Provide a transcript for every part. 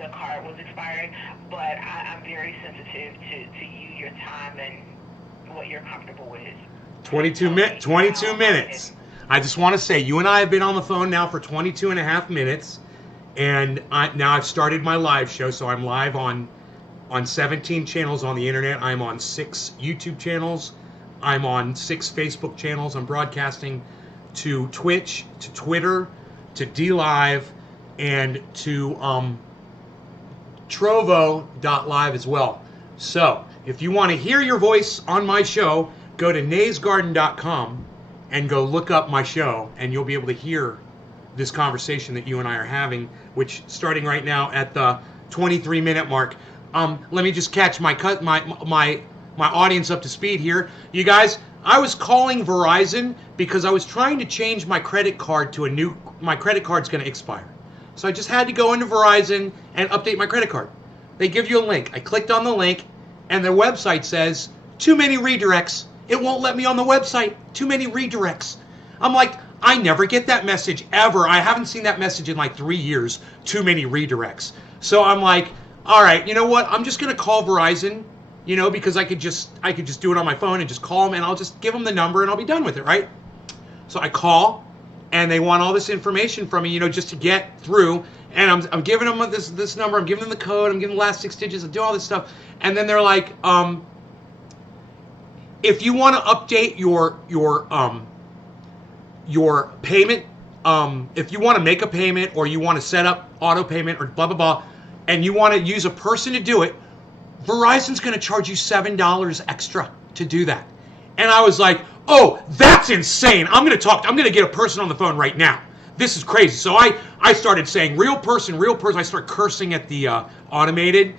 the card was expiring, but I'm very sensitive to you, your time, and what you're comfortable with. 22 minutes. I just want to say, you and I have been on the phone now for 22 and a half minutes, and now I've started my live show, so I'm live on 17 channels on the internet. I'm on 6 YouTube channels. I'm on 6 Facebook channels. I'm broadcasting to Twitch, to Twitter, to DLive, and to Trovo.live as well. So, if you want to hear your voice on my show, go to naysgarden.com and go look up my show, and you'll be able to hear this conversation that you and I are having, which starting right now at the 23-minute mark. Let me just catch my audience up to speed here. You guys, I was calling Verizon because I was trying to change my credit card to my credit card's going to expire. So I just had to go into Verizon and update my credit card. They give you a link. I clicked on the link, and their website says, too many redirects. It won't let me on the website. Too many redirects. I'm like, I never get that message ever. I haven't seen that message in like 3 years. Too many redirects. So I'm like, all right, you know what? I'm just going to call Verizon, because I could just do it on my phone and just call them, and I'll just give them the number and I'll be done with it, right? So I call, and they want all this information from me, just to get through. And I'm giving them this number, I'm giving them the code, I'm giving them the last 6 digits, I do all this stuff. And then they're like, if you want to update your payment, if you want to make a payment, or you want to set up auto payment, or blah, blah, blah, and you want to use a person to do it, Verizon's going to charge you $7 extra to do that. And I was like, oh, that's insane. I'm going to get a person on the phone right now. This is crazy. So I started saying, real person. I start cursing at the automated.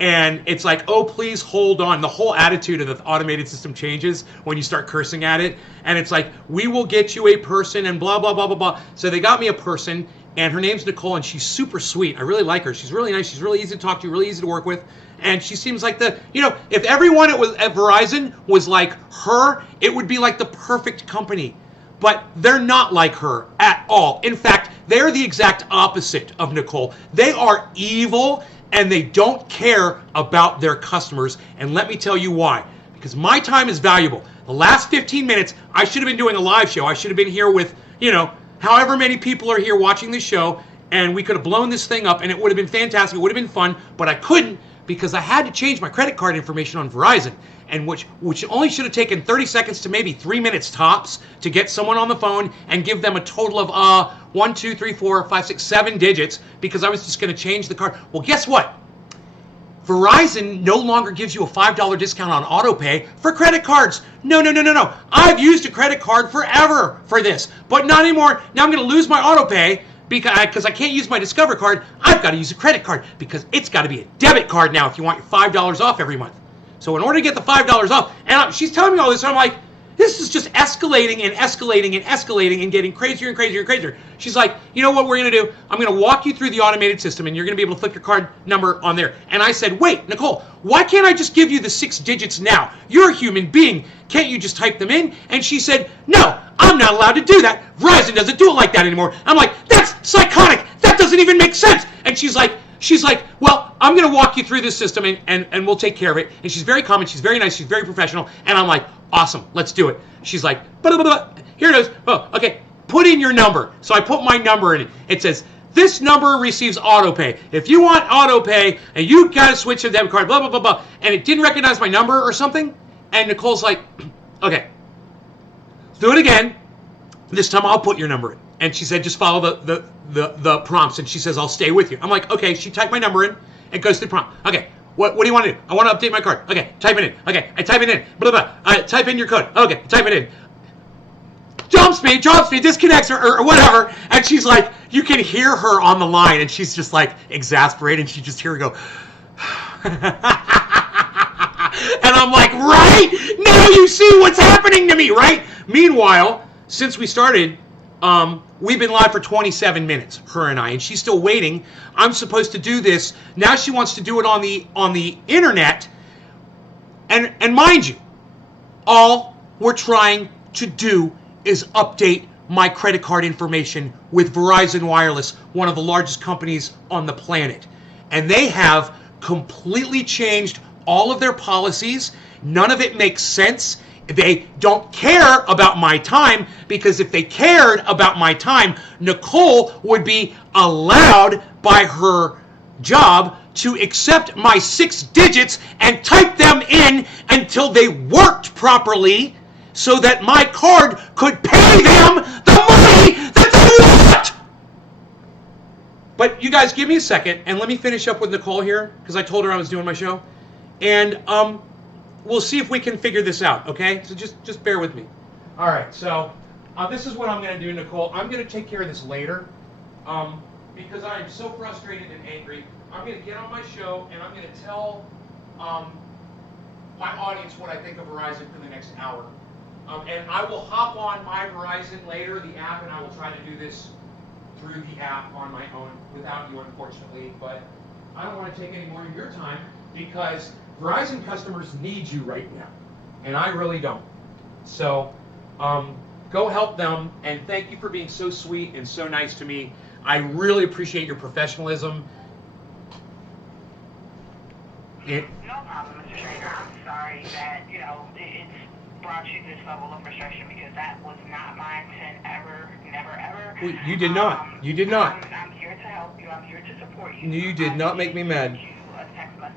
And it's like, oh, please hold on. The whole attitude of the automated system changes when you start cursing at it. And it's like, we will get you a person and blah, blah, blah, blah, blah. So they got me a person, and her name's Nicole, and she's super sweet. I really like her. She's really nice. She's really easy to talk to, really easy to work with. And she seems like if everyone at Verizon was like her, it would be like the perfect company. But they're not like her at all. In fact, they're the exact opposite of Nicole. They are evil, and they don't care about their customers. And let me tell you why. Because my time is valuable. The last 15 minutes, I should have been doing a live show. I should have been here with, however many people are here watching this show, and we could have blown this thing up, and it would have been fantastic. It would have been fun, but I couldn't because I had to change my credit card information on Verizon, and which only should have taken 30 seconds to maybe 3 minutes tops to get someone on the phone and give them a total of 1, 2, 3, 4, 5, 6, 7 digits, because I was just going to change the card. Well, guess what? Verizon no longer gives you a $5 discount on auto pay for credit cards. No. I've used a credit card forever for this, but not anymore. Now I'm going to lose my auto pay because I can't use my Discover card. I've got to use a credit card because it's got to be a debit card now if you want your $5 off every month. So in order to get the $5 off, and she's telling me all this, and I'm like, this is just escalating and getting crazier and crazier and crazier. She's like, you know what we're going to do? I'm going to walk you through the automated system, and you're going to be able to flip your card number on there. And I said, wait, Nicole, why can't I just give you the 6 digits now? You're a human being. Can't you just type them in? And she said, no, I'm not allowed to do that. Verizon doesn't do it like that anymore. I'm like, that's psychotic. That doesn't even make sense. And she's like, well, I'm going to walk you through this system, and we'll take care of it. And she's very calm, and she's very nice, she's very professional. And I'm like, awesome, let's do it. She's like, blah, blah, blah. Here it is. Oh, okay, put in your number. So I put my number in it. It says, this number receives auto pay. If you want auto pay, and you got to switch to a debit card, blah, blah, blah, blah. And it didn't recognize my number or something. And Nicole's like, okay, let's do it again. This time I'll put your number in. And she said, just follow the prompts. And she says, I'll stay with you. I'm like, okay. She typed my number in and goes through the prompt. Okay, what do you want to do? I want to update my card. Okay, type it in. Okay, I type it in. Blah, blah, blah. Type in your code. Okay, type it in. Jumps me, disconnects or whatever. And she's like, you can hear her on the line. And she's just like exasperated. And she just hear her go. And I'm like, right? Now you see what's happening to me, right? Meanwhile, since we started, we've been live for 27 minutes, her and I, and she's still waiting. I'm supposed to do this. Now she wants to do it on the internet. And mind you, all we're trying to do is update my credit card information with Verizon Wireless, one of the largest companies on the planet. and they have completely changed all of their policies. None of it makes sense. They don't care about my time, because if they cared about my time, Nicole would be allowed by her job to accept my 6 digits and type them in until they worked properly, so that my card could pay them the money that they want. But you guys, give me a second and let me finish up with Nicole here, because I told her I was doing my show, and we'll see if we can figure this out. Okay, so just bear with me. All right, so this is what I'm going to do, Nicole. I'm going to take care of this later, because I am so frustrated and angry. I'm going to get on my show and I'm going to tell my audience what I think of Verizon for the next hour. And I will hop on my Verizon later, the app, and I will try to do this through the app on my own without you, unfortunately. But I don't want to take any more of your time, because Verizon customers need you right now, and I really don't. So go help them, and thank you for being so sweet and so nice to me. I really appreciate your professionalism. No problem, Mr. Schrader. I'm sorry that, it's brought you this level of frustration, because that was not my intent ever, never, ever. Well, you did not. You did not. I'm here to help you. I'm here to support you. You did not make me mad. A text message.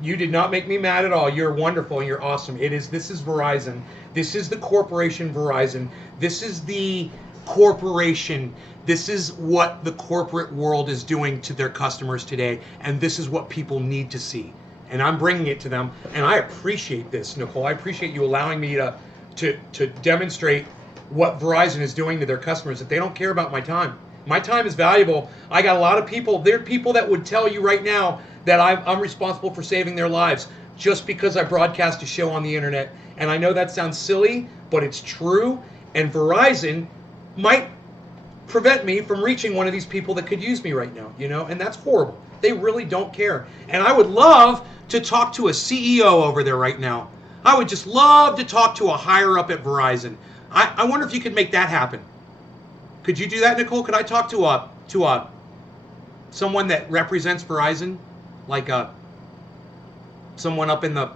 You did not make me mad at all. You're wonderful and you're awesome. This is Verizon. This is the corporation Verizon. This is the corporation. This is what the corporate world is doing to their customers today, and this is what people need to see. And I'm bringing it to them, and I appreciate this, Nicole. I appreciate you allowing me to demonstrate what Verizon is doing to their customers, that they don't care about my time. My time is valuable. I got a lot of people. There are people that would tell you right now that I'm responsible for saving their lives just because I broadcast a show on the internet. And I know that sounds silly, but it's true. And Verizon might prevent me from reaching one of these people that could use me right now, and that's horrible. They really don't care. And I would love to talk to a CEO over there right now. I would just love to talk to a higher up at Verizon. I wonder if you could make that happen. Could you do that, Nicole? Could I talk to someone that represents Verizon, like someone up in the? Of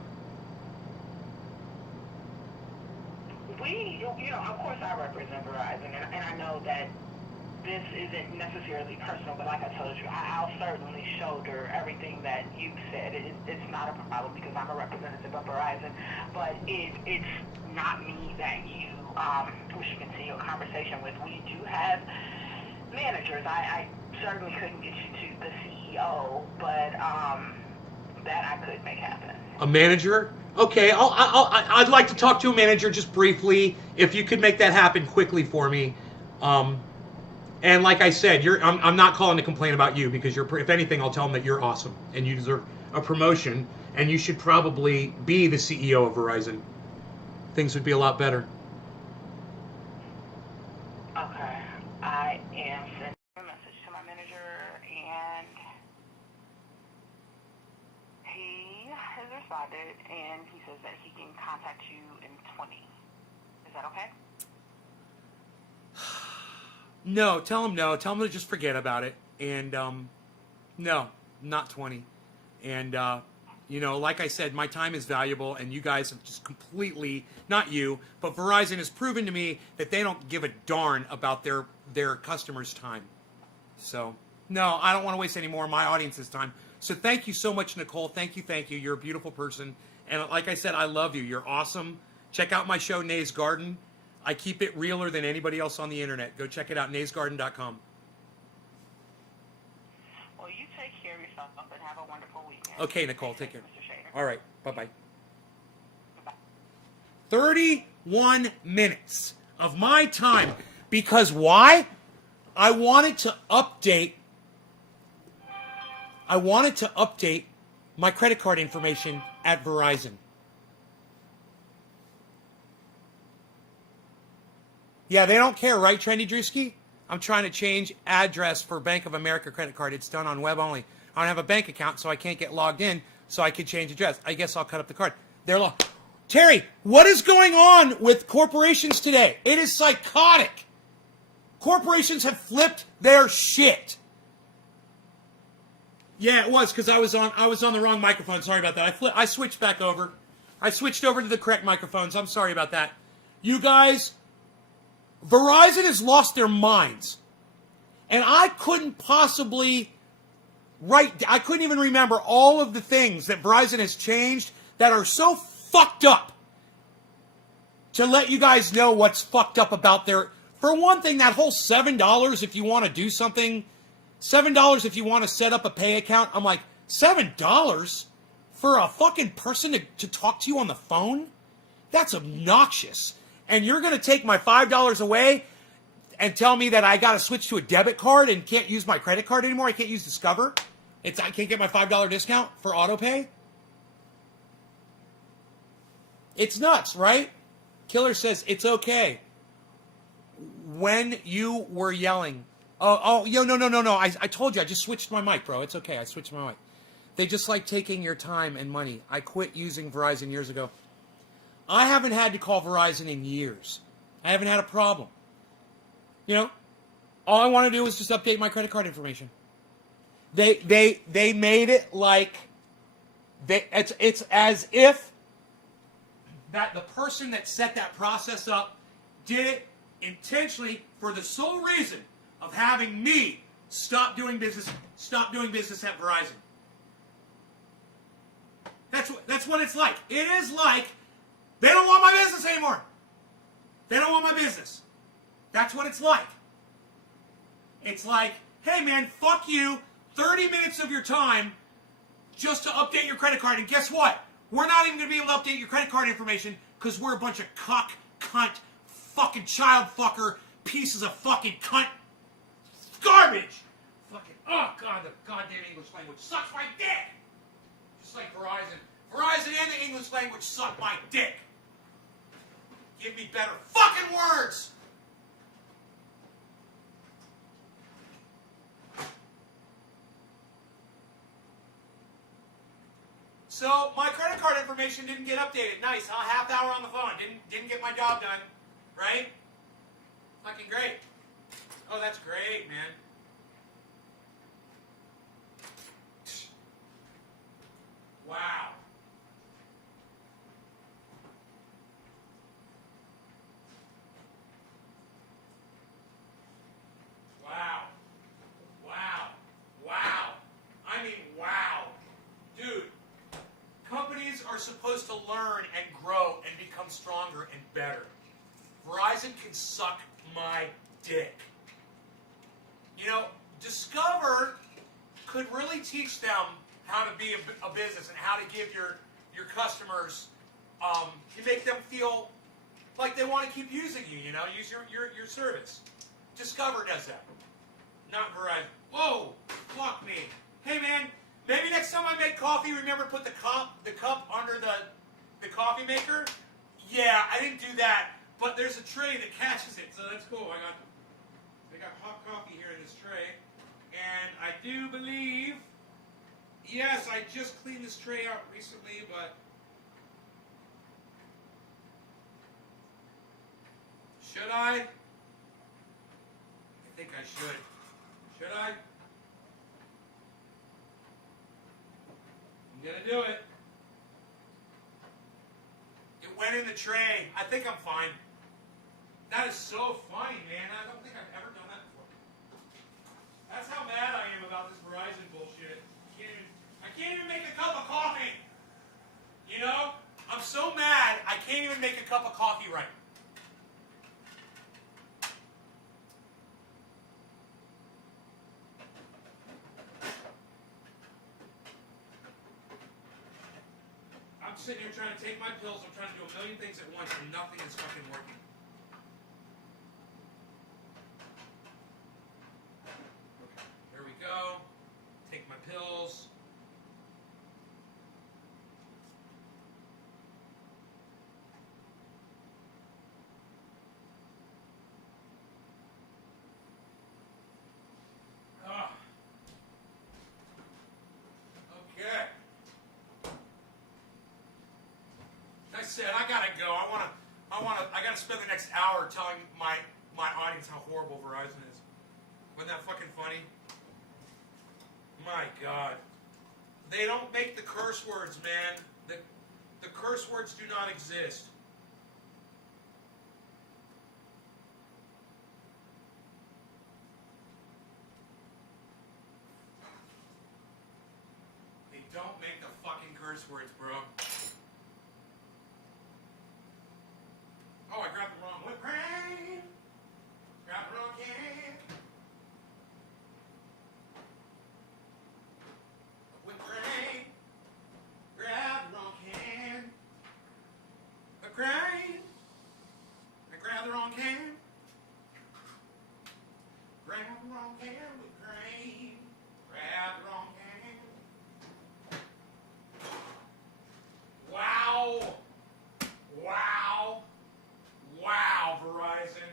course, I represent Verizon, and I know that this isn't necessarily personal, but like I told you, I'll certainly shoulder everything that you've said. It's not a problem, because I'm a representative of Verizon, but it's not me that you wish you continue a conversation with. We do have managers. I certainly couldn't get you to the CEO, but that I could make happen. A manager? Okay, I'd like to talk to a manager just briefly. If you could make that happen quickly for me. And like I said, I'm not calling to complain about you, because if anything, I'll tell them that you're awesome and you deserve a promotion, and you should probably be the CEO of Verizon. Things would be a lot better. Okay, I am sending a message to my manager, and he has responded, and he says that he can contact you in 20. Is that okay? No, tell him no. Tell him to just forget about it. And no, not 20. And like I said, my time is valuable, and you guys have just completely, not you, but Verizon has proven to me that they don't give a darn about their customers' time. So no, I don't want to waste any more of my audience's time. So thank you so much, Nicole. Thank you. You're a beautiful person. And like I said, I love you. You're awesome. Check out my show, Nay's Garden. I keep it realer than anybody else on the internet. Go check it out, naysgarden.com. Well, you take care of yourself and have a wonderful weekend. Okay, Nicole, take care. Mr. Shader. All right, bye-bye. Bye-bye. 31 minutes of my time. Because why? I wanted to update my credit card information at Verizon. Yeah, they don't care, right, Trendy Drewski? I'm trying to change address for Bank of America credit card. It's done on web only. I don't have a bank account, so I can't get logged in, so I can change address. I guess I'll cut up the card. Terry, what is going on with corporations today? It is psychotic. Corporations have flipped their shit. Yeah, it was because I was on the wrong microphone. Sorry about that. I switched back over. I switched over to the correct microphones. I'm sorry about that. You guys, Verizon has lost their minds. And I couldn't possibly I couldn't even remember all of the things that Verizon has changed that are so fucked up to let you guys know what's fucked up about their... For one thing, that whole $7 if you want to do something, $7 if you want to set up a pay account. I'm like, $7 for a fucking person to talk to you on the phone? That's obnoxious. And you're going to take my $5 away and tell me that I got to switch to a debit card and can't use my credit card anymore? I can't use Discover? I can't get my $5 discount for autopay? It's nuts, right? Killer says, it's okay. When you were yelling. No. I told you, I just switched my mic, bro. It's okay, I switched my mic. They just like taking your time and money. I quit using Verizon years ago. I haven't had to call Verizon in years. I haven't had a problem. You know, all I want to do is just update my credit card information. They made it like it's as if that the person that set that process up did it intentionally for the sole reason of having me stop doing business at Verizon. That's what it's like. It is like they don't want my business anymore. They don't want my business. That's what it's like. It's like, hey man, fuck you, 30 minutes of your time just to update your credit card. And guess what? We're not even going to be able to update your credit card information because we're a bunch of cunt, fucking child fucker, pieces of fucking cunt garbage. Fucking, oh God, the goddamn English language sucks my dick. Just like Verizon. Verizon and the English language suck my dick. Give me better fucking words. So my credit card information didn't get updated. Nice, huh? Half hour on the phone. Didn't get my job done. Right? Fucking great. Oh, that's great, man. Wow. Wow. Wow. Wow. I mean, wow. Dude, companies are supposed to learn and grow and become stronger and better. Verizon can suck my dick. You know, Discover could really teach them how to be a business and how to give your customers, to make them feel like they want to keep using you, you know, use your service. Discover does that, not Verizon. Whoa, fuck me. Hey man, maybe next time I make coffee, remember put the cup under the coffee maker? Yeah, I didn't do that, but there's a tray that catches it, so that's cool. I got hot coffee here in this tray, and I do believe, yes, I just cleaned this tray out recently, but should I? I think I should. Should I? I'm gonna do it. It went in the tray. I think I'm fine. That is so funny, man. I don't think I've ever done that before. That's how mad I am about this Verizon bullshit. I can't even make a cup of coffee. You know? I'm so mad I can't even make a cup of coffee right. I'm sitting here trying to take my pills. I'm trying to do a million things at once and nothing is fucking working. Okay, here we go. Take my pills. Okay. I said I gotta go. I gotta spend the next hour telling my audience how horrible Verizon is. Wasn't that fucking funny? My God. They don't make the curse words, man. The curse words do not exist. They don't make the fucking curse words, bro. Oh, I grabbed the wrong whip cream. Grabbed the wrong can. Whip cream. Grab the wrong can. Whip cream. I grabbed the wrong can. Grab the wrong can. Whip cream. Grab the wrong can. Wow. Wow. Wow, Verizon.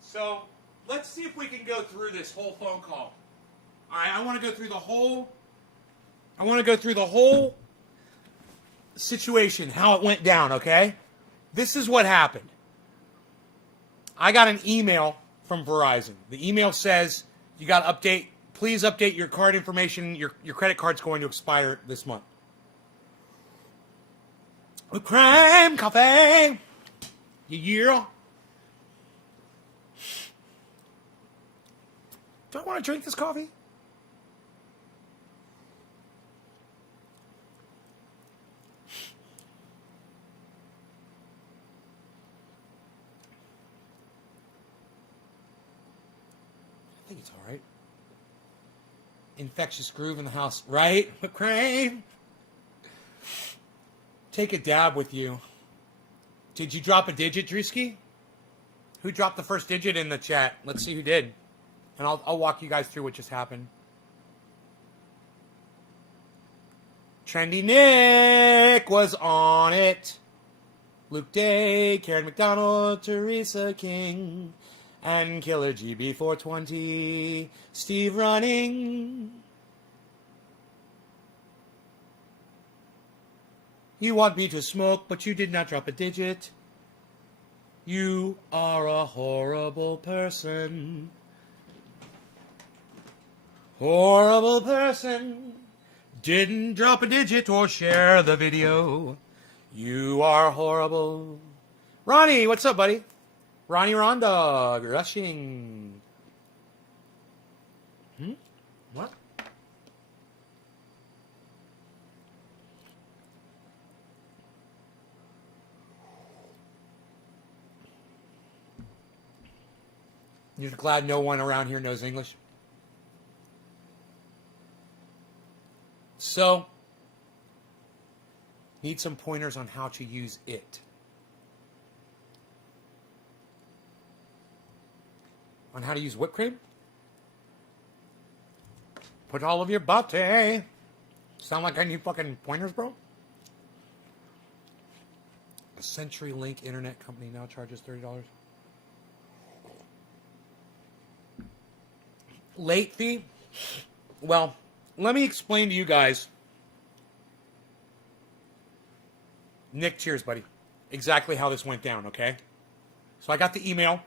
So, let's see if we can go through this whole phone call. All right, I want to go through the whole situation, how it went down, okay? This is what happened. I got an email from Verizon. The email says, you got to update, please update your card information. Your credit card's going to expire this month. With crime, coffee. Yeah. Do I want to drink this coffee? I think it's all right. Infectious groove in the house, right? McCrane. Take a dab with you. Did you drop a digit, Drewski? Who dropped the first digit in the chat? Let's see who did. And I'll walk you guys through what just happened. Trendy Nick was on it. Luke Day, Karen McDonald, Teresa King, and Killer GB420, Steve Running. You want me to smoke, but you did not drop a digit. You are a horrible person. Horrible person. Didn't drop a digit or share the video. You are horrible. Ronnie, what's up, buddy? Ronnie Rondog, rushing. What? You're glad no one around here knows English? So, need some pointers on how to use it. On how to use whipped cream? Put all of your body. Sound like I need fucking pointers, bro? A CenturyLink internet company now charges $30. Late fee? Well, let me explain to you guys. Nick, cheers, buddy. Exactly how this went down, okay? So I got the email,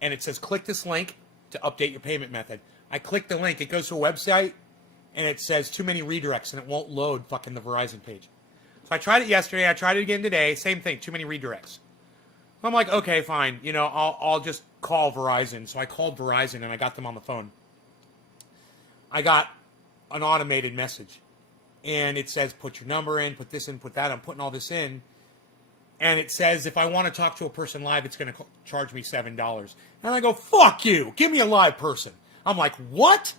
and it says click this link to update your payment method. I click the link. It goes to a website, and it says too many redirects, and it won't load fucking the Verizon page. So I tried it yesterday. I tried it again today. Same thing, too many redirects. I'm like, okay, fine. You know, I'll just call Verizon. So I called Verizon, and I got them on the phone. I got an automated message, and it says put your number in, put this in, put that. I'm putting all this in, and it says if I want to talk to a person live, it's going to charge me $7. And I go, fuck you, give me a live person. I'm like, what?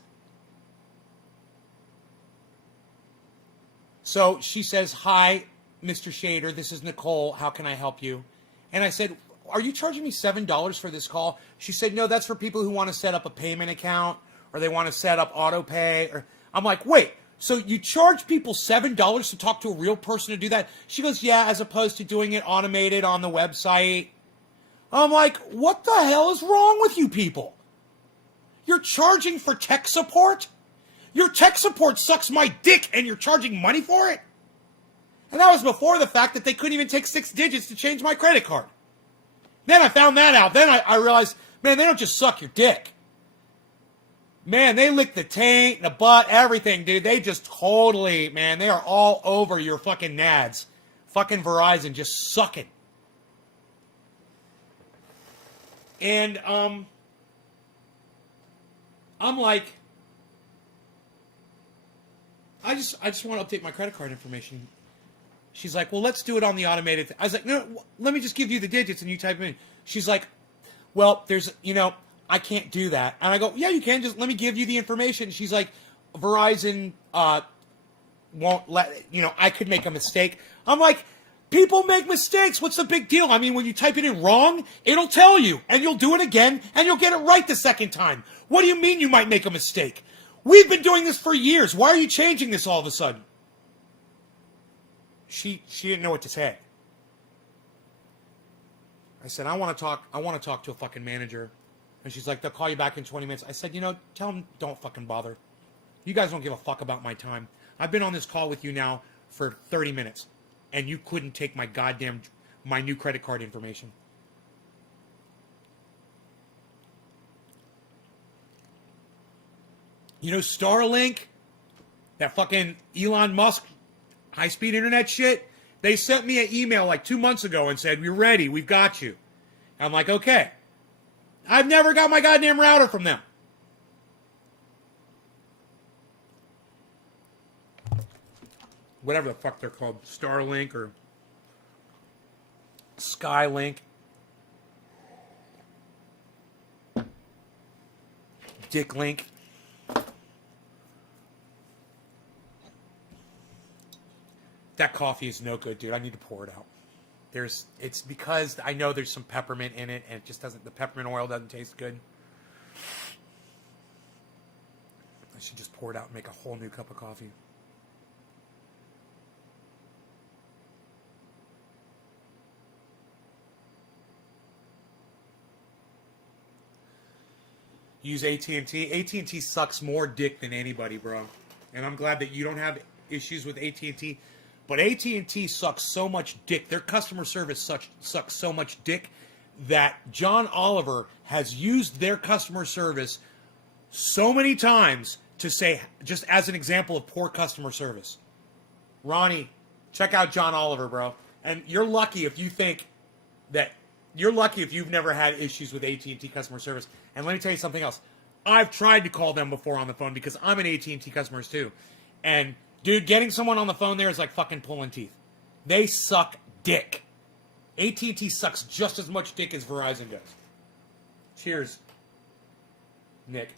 So she says, hi, Mr. Shader, this is Nicole, how can I help you? And I said, are you charging me $7 for this call? She said, no, that's for people who want to set up a payment account, or they want to set up auto pay. Or I'm like, wait, so you charge people $7 to talk to a real person to do that? She goes, yeah, as opposed to doing it automated on the website. I'm like, what the hell is wrong with you people? You're charging for tech support? Your tech support sucks my dick and you're charging money for it? And that was before the fact that they couldn't even take 6 digits to change my credit card. Then I found that out. Then I realized, man, they don't just suck your dick. Man, they lick the taint, the butt, everything, dude. They just totally, man, they are all over your fucking nads. Fucking Verizon, just suck it. And, I'm like, I just want to update my credit card information. She's like, well, let's do it on the automated. I was like, no, let me just give you the digits and you type them in. She's like, well, there's, I can't do that. And I go, yeah, you can. Just let me give you the information. She's like, Verizon won't let, I could make a mistake. I'm like, people make mistakes. What's the big deal? I mean, when you type it in wrong, it'll tell you. And you'll do it again, and you'll get it right the second time. What do you mean you might make a mistake? We've been doing this for years. Why are you changing this all of a sudden? She didn't know what to say. I said, I want to talk to a fucking manager. And she's like, they'll call you back in 20 minutes. I said, tell them don't fucking bother. You guys don't give a fuck about my time. I've been on this call with you now for 30 minutes. And you couldn't take my new credit card information. Starlink, that fucking Elon Musk high-speed internet shit, they sent me an email like 2 months ago and said, we're ready, we've got you. I'm like, okay. I've never got my goddamn router from them. Whatever the fuck they're called, Starlink or Skylink. Dicklink. That coffee is no good, dude. I need to pour it out. It's because I know there's some peppermint in it, and it just doesn't. The peppermint oil doesn't taste good. I should just pour it out and make a whole new cup of coffee. Use AT&T. AT&T sucks more dick than anybody, bro. And I'm glad that you don't have issues with AT&T. But AT&T sucks so much dick. Their customer service sucks so much dick that John Oliver has used their customer service so many times to say, just as an example of poor customer service. Ronnie, check out John Oliver, bro. And you're lucky if you think that you're lucky if you've never had issues with AT&T customer service. And let me tell you something else. I've tried to call them before on the phone because I'm an AT&T customer too. And dude, getting someone on the phone there is like fucking pulling teeth. They suck dick. AT&T sucks just as much dick as Verizon does. Cheers, Nick.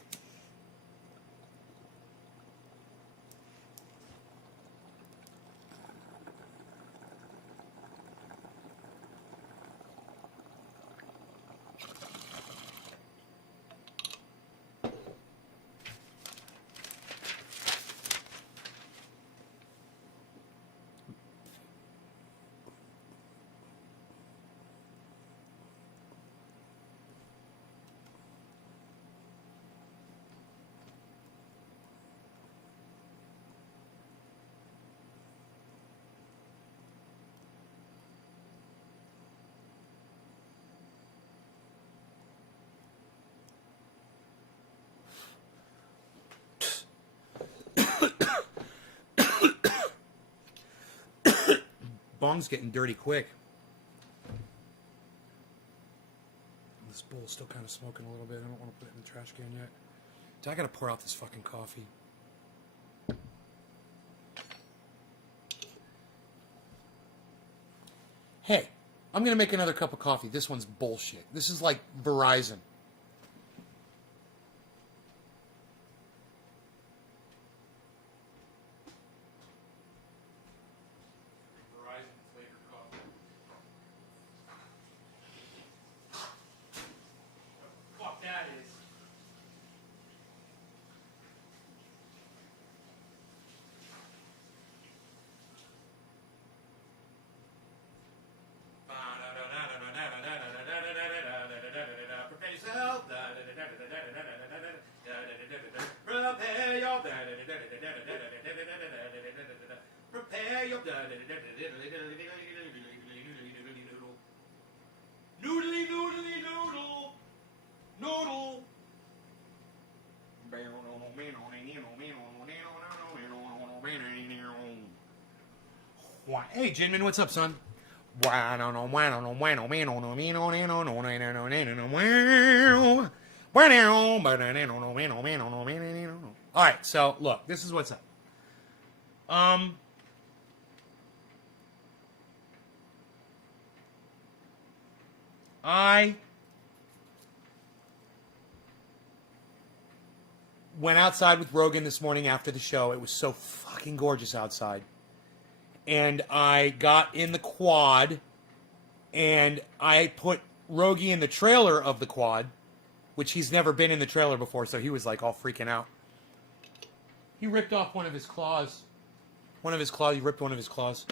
Bong's getting dirty quick. This bowl's still kind of smoking a little bit. I don't want to put it in the trash can yet. So I gotta pour out this fucking coffee. Hey, I'm gonna make another cup of coffee. This one's bullshit. This is like Verizon. Prepare your noodly noodly noodle noodle. Bam. Hey, Jinmin, what's up, son? All right, so look, this is what's up. I went outside with Rogan this morning after the show. It was so fucking gorgeous outside. And I got in the quad, and I put Rogie in the trailer of the quad, which he's never been in the trailer before, so he was like all freaking out. He ripped off one of his claws. He ripped one of his claws.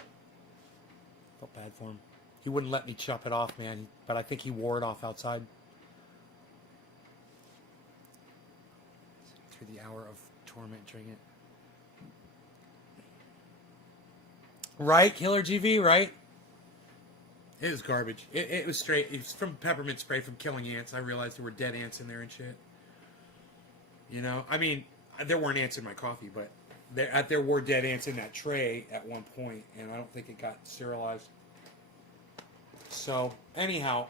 Felt bad for him. He wouldn't let me chop it off, man, but I think he wore it off outside. Through the hour of tormenting it. Right, Killer GV, right? It was garbage. It was straight. It was from peppermint spray from killing ants. I realized there were dead ants in there and shit. You know? I mean, there weren't ants in my coffee, but there were dead ants in that tray at one point, and I don't think it got sterilized. So, anyhow,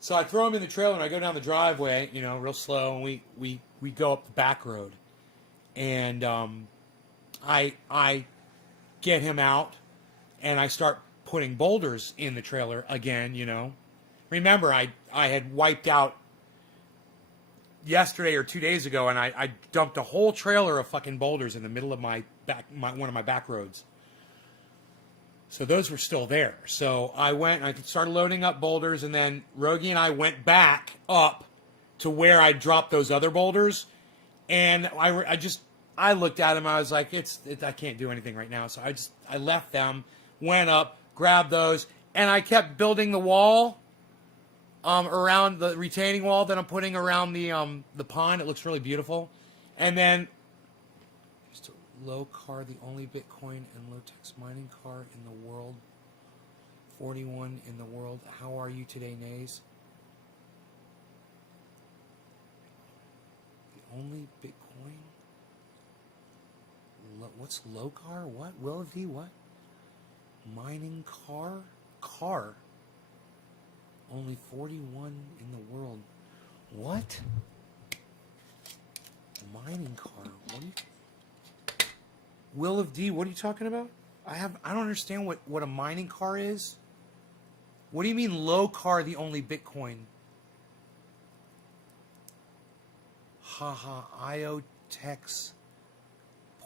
so I throw him in the trailer, and I go down the driveway, you know, real slow, and we go up the back road. And I get him out, and I start putting boulders in the trailer again, you know. Remember, I had wiped out yesterday or 2 days ago, and I dumped a whole trailer of fucking boulders in the middle of one of my back roads. So those were still there. So I went and I started loading up boulders, and then Rogie and I went back up to where I dropped those other boulders. And I looked at him. I was like, I can't do anything right now. So I left them, went up, grabbed those, and I kept building the wall around the retaining wall that I'm putting around the pond. It looks really beautiful. And then just a low car, the only Bitcoin and low-tax mining car in the world. 41 in the world. How are you today, Nays? Only Bitcoin? What's low car? What? Will of D? What? Mining car? Car. Only 41 in the world. What? Mining car. What are you... Will of D, what are you talking about? I don't understand what a mining car is. What do you mean low car, the only Bitcoin? Haha, IoTex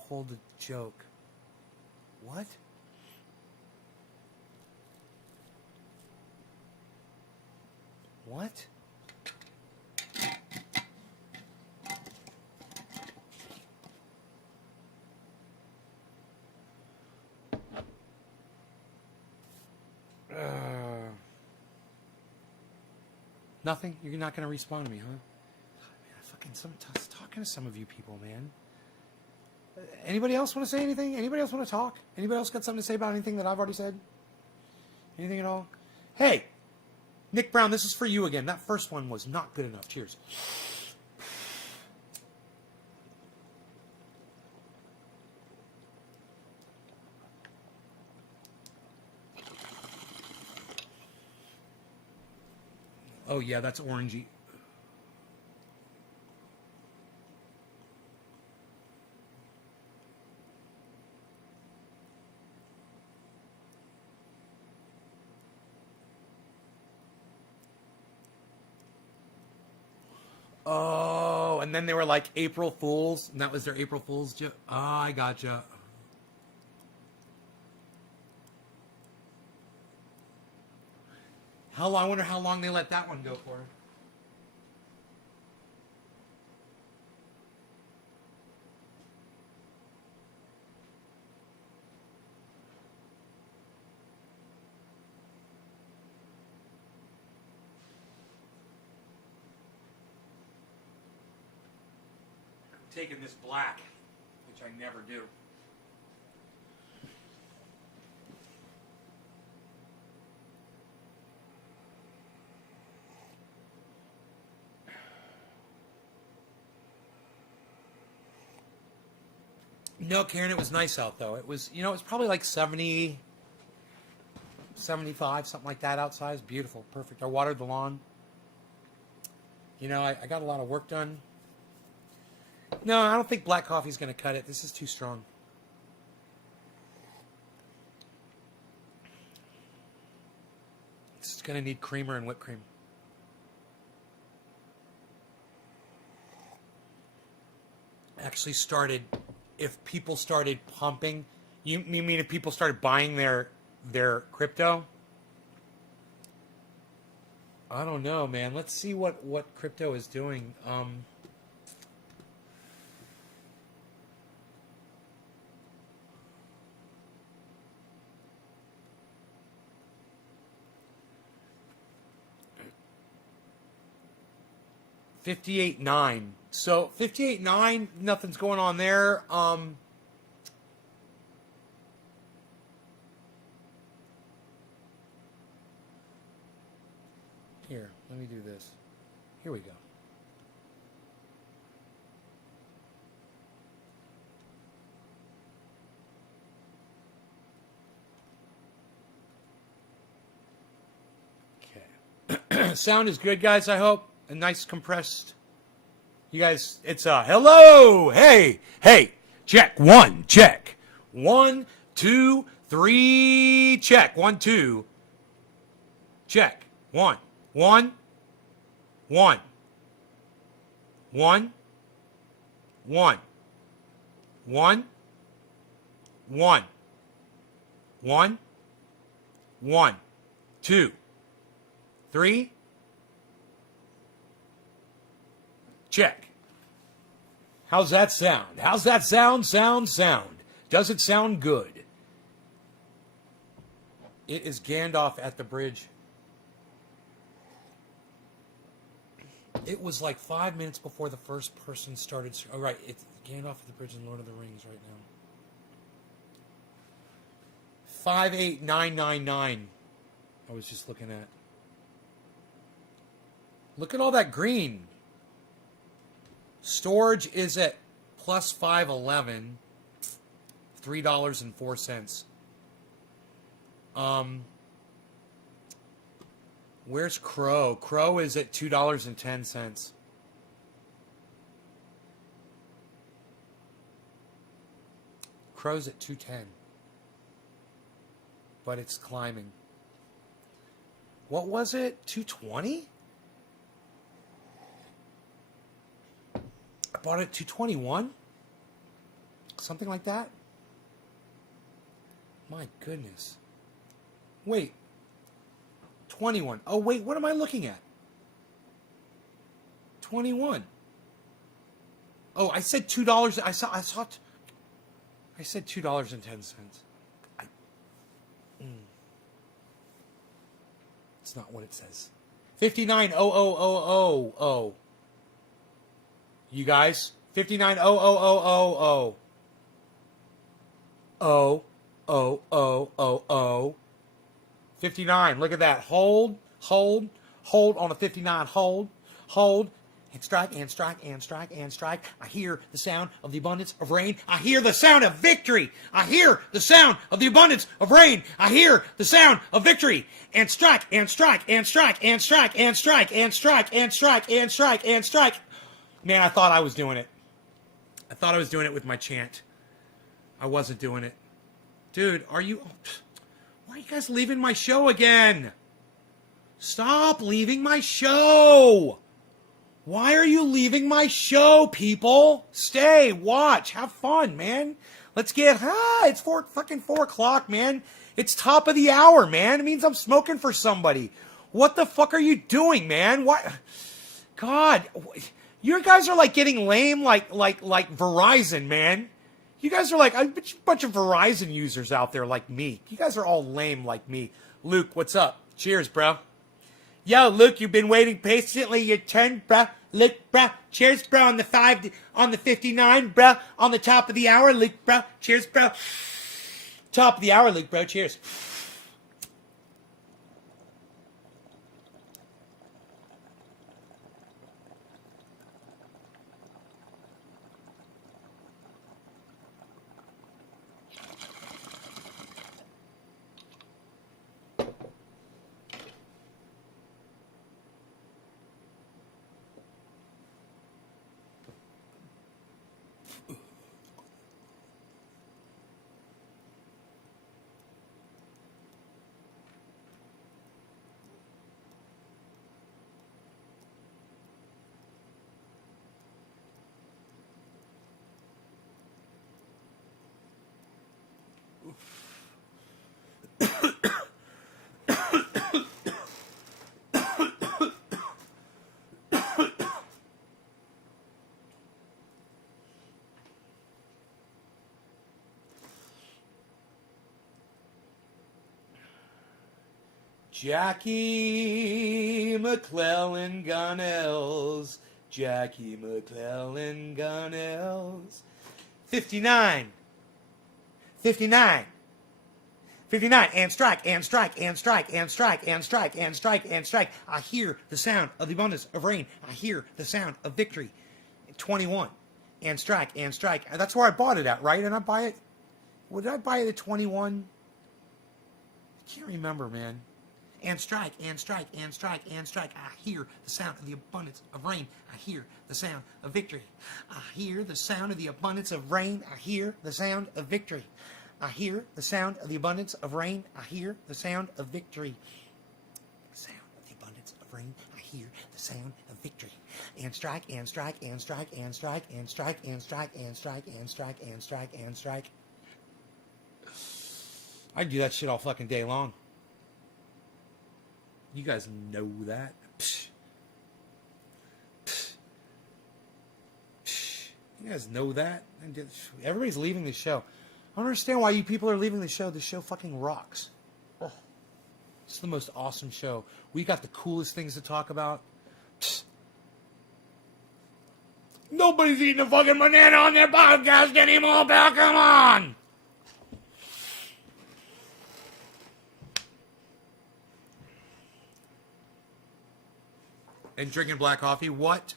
pulled a joke. What? What? Nothing? You're not going to respond to me, huh? Talking to some of you people, man. Anybody else want to say anything? Anybody else want to talk? Anybody else got something to say about anything that I've already said? Anything at all? Hey, Nick Brown, this is for you again. That first one was not good enough. Cheers. Oh, yeah, that's orangey. Oh, and then they were like April Fools, and that was their April Fools joke. Oh, I gotcha. I wonder how long they let that one go for. Taking this black, which I never do. No, Karen, it was nice out though. It was, you know, it was probably like 70, 75, something like that outside. It was beautiful, perfect. I watered the lawn. You know, I got a lot of work done. No, I don't think black coffee's going to cut it. This is too strong. It's going to need creamer and whipped cream. Actually started, if people started pumping, you mean if people started buying their crypto? I don't know, man. Let's see what crypto is doing. 58.9. So 58.9, nothing's going on there. Here, let me do this. Here we go. Okay. Sound is good, guys, I hope. A nice compressed. You guys, it's hello. Hey, check. 1, check. 1, 2, 3, check. 1, 2. Check. 1. 1. 1. 1. 1. 1. 1. 1. 1. 2. 3. Check. How's that sound? How's that sound? Sound. Does it sound good? It is Gandalf at the bridge. It was like 5 minutes before the first person started. Oh, right. It's Gandalf at the bridge in Lord of the Rings right now. 58999. I was just looking at. Look at all that green. Storage is at plus 511. $3.04. Where's Crow? Crow is at $2.10. Crow's at 210. But it's climbing. What was it? 220? I bought it at 221? Something like that? My goodness. Wait. 21. Oh, wait, what am I looking at? 21. Oh, I said $2. I said $2.10. It's not what it says. 59,000,000. You guys, 59,000,000. Oh. 59. Look at that. Hold on a 59. Hold. And strike. I hear the sound of the abundance of rain. I hear the sound of victory. I hear the sound of the abundance of rain. I hear the sound of victory. And strike. Man, I thought I was doing it. I thought I was doing it with my chant. I wasn't doing it. Dude, are you... Why are you guys leaving my show again? Stop leaving my show. Why are you leaving my show, people? Stay, watch, have fun, man. Let's get... it's fucking 4 o'clock, man. It's top of the hour, man. It means I'm smoking for somebody. What the fuck are you doing, man? What? God... You guys are like getting lame like Verizon, man. You guys are like a bunch of Verizon users out there like me. You guys are all lame like me. Luke, what's up? Cheers, bro. Yo, Luke, you've been waiting patiently your turn, bro. Luke, bro. Cheers, bro, on the 59, bro. On the top of the hour, Luke, bro. Cheers, bro. Top of the hour, Luke, bro. Cheers. Jackie McClellan Gunnels. Jackie McClellan Gunnels. 59. 59. 59. And strike, and strike, and strike, and strike, and strike, and strike, and strike. I hear the sound of the abundance of rain. I hear the sound of victory. 21. And strike, and strike. That's where I bought it at, right? And I buy it. What did I buy it at 21? I can't remember, man. And strike, and strike, and strike, and strike. I hear the sound of the abundance of rain. I hear the sound of victory. I hear the sound of the abundance of rain. I hear the sound of victory. I hear the sound of the abundance of rain. I hear the sound of victory. The sound of the abundance of rain. I hear the sound of victory. And strike, and strike, and strike, and strike, and strike, and strike, and strike, and strike, and strike, and strike. I do that shit all fucking day long. You guys know that. Psh. Psh. Psh. You guys know that. Everybody's leaving the show. I don't understand why you people are leaving the show. The show fucking rocks. Oh. It's the most awesome show. We got the coolest things to talk about. Psh. Nobody's eating a fucking banana on their podcast anymore, pal. Come on. And drinking black coffee. What?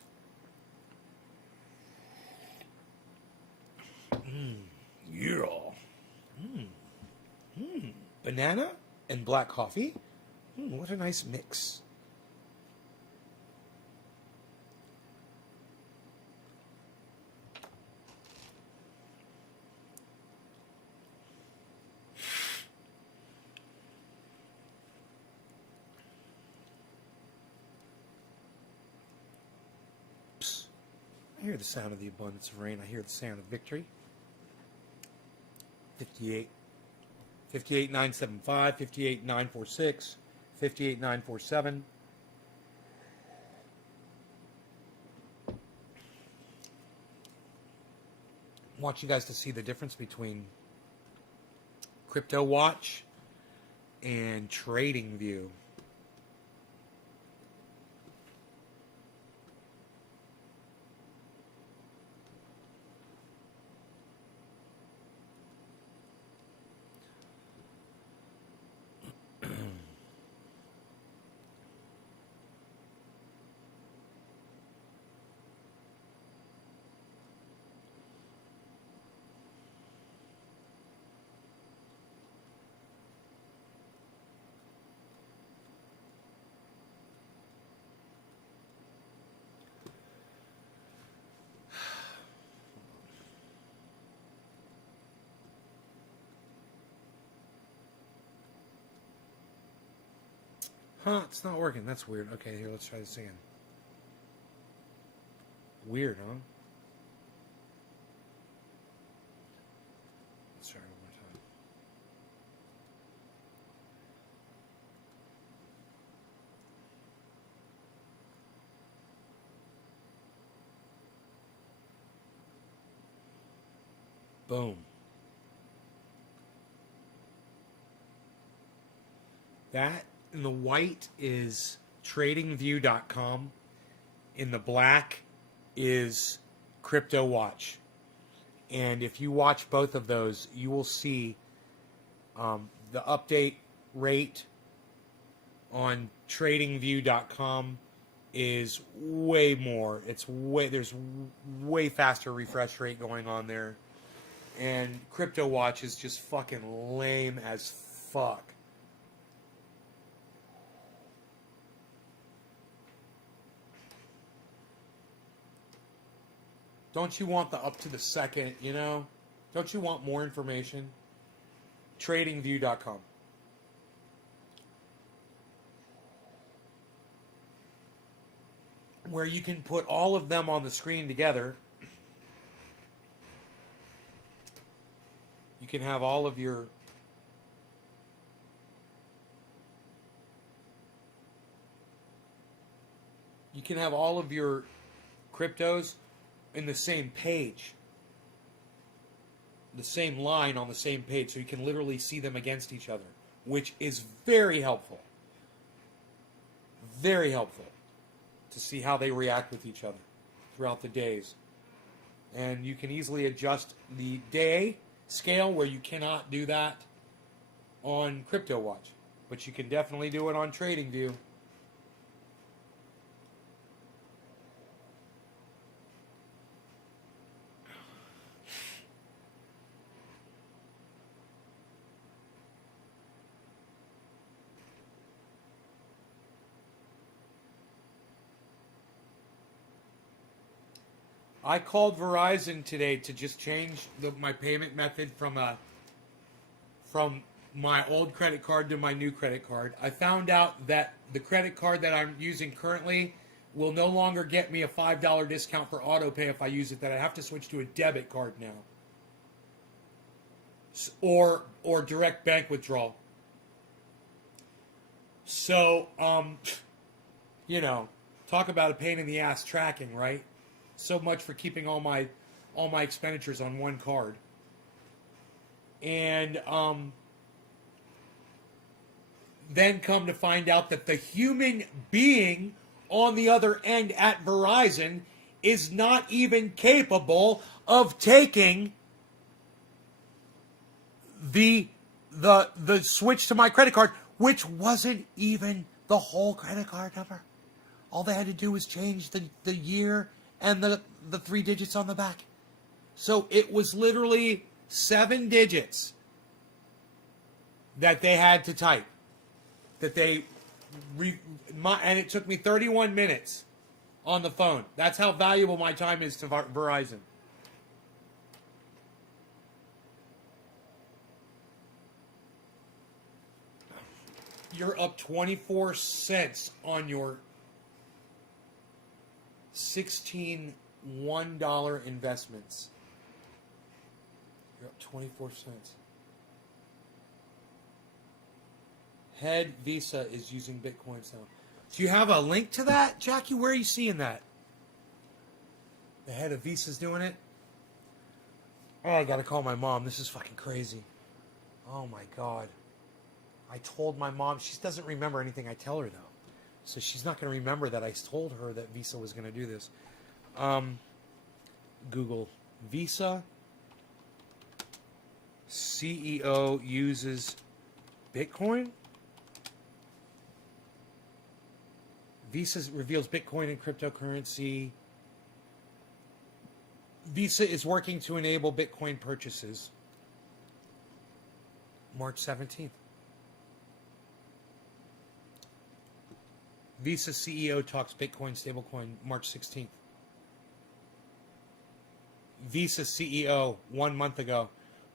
Yeah. Banana and black coffee. What a nice mix. I hear the sound of the abundance of rain. I hear the sound of victory. 58. 58,975, 58,946, 58,947. I want you guys to see the difference between Crypto Watch and Trading View. Huh, it's not working. That's weird. Okay, here, let's try this again. Weird, huh? Let's try it one more time. Boom. That in the white is tradingview.com. In the black is Crypto Watch. And if you watch both of those, you will see the update rate on tradingview.com is way more. There's way faster refresh rate going on there. And Crypto Watch is just fucking lame as fuck. Don't you want the up to the second, you know? Don't you want more information? Tradingview.com. Where you can put all of them on the screen together. You can have all of your... You can have all of your cryptos in the same page, the same line on the same page, so you can literally see them against each other, which is very helpful. very helpful to see how they react with each other throughout the days. And you can easily adjust the day scale where you cannot do that on CryptoWatch. But you can definitely do it on TradingView. I called Verizon today to just change my payment method from my old credit card to my new credit card. I found out that the credit card that I'm using currently will no longer get me a $5 discount for auto pay if I use it. That I have to switch to a debit card now, or direct bank withdrawal. So, talk about a pain in the ass tracking, right? So much for keeping all my expenditures on one card. And then come to find out that the human being on the other end at Verizon is not even capable of taking the switch to my credit card, which wasn't even the whole credit card number. All they had to do was change the year and the 3 digits on the back. So it was literally 7 digits that they had to type. And it took me 31 minutes on the phone. That's how valuable my time is to Verizon. You're up 24 cents on your $16 $1 investments. You're up 24 cents. Head Visa is using Bitcoin now. Do you have a link to that, Jackie? Where are you seeing that? The head of Visa's doing it? Oh, I gotta call my mom. This is fucking crazy. Oh my God. I told my mom. She doesn't remember anything I tell her, though. So she's not going to remember that I told her that Visa was going to do this. Google Visa CEO uses Bitcoin. Visa reveals Bitcoin and cryptocurrency. Visa is working to enable Bitcoin purchases. March 17th. Visa CEO talks Bitcoin stablecoin March 16th. Visa CEO 1 month ago.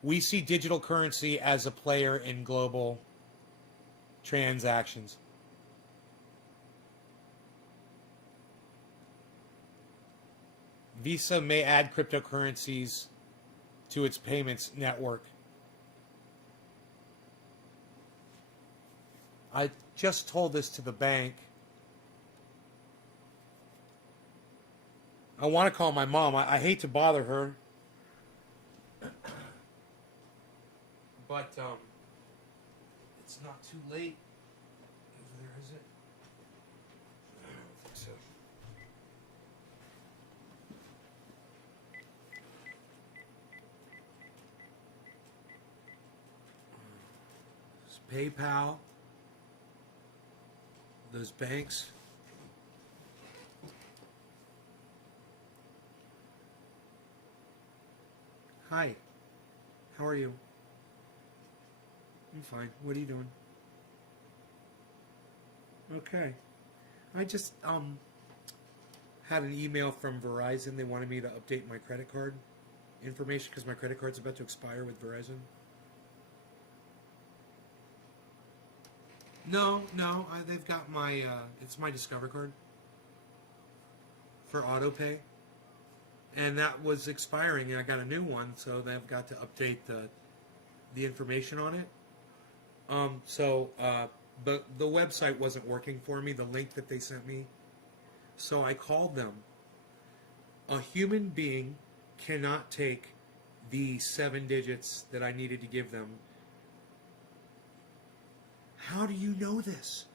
We see digital currency as a player in global transactions. Visa may add cryptocurrencies to its payments network. I just told this to the bank. I want to call my mom. I hate to bother her. But it's not too late. Over there, is it? I don't think so. It's PayPal. Those banks. Hi. How are you? I'm fine. What are you doing? Okay. I just had an email from Verizon. They wanted me to update my credit card information because my credit card's about to expire with Verizon. No, they've got my it's my Discover card for auto pay. And that was expiring, and I got a new one, so they've got to update the information on it. But the website wasn't working for me, the link that they sent me. So I called them. A human being cannot take the 7 digits that I needed to give them. How do you know this?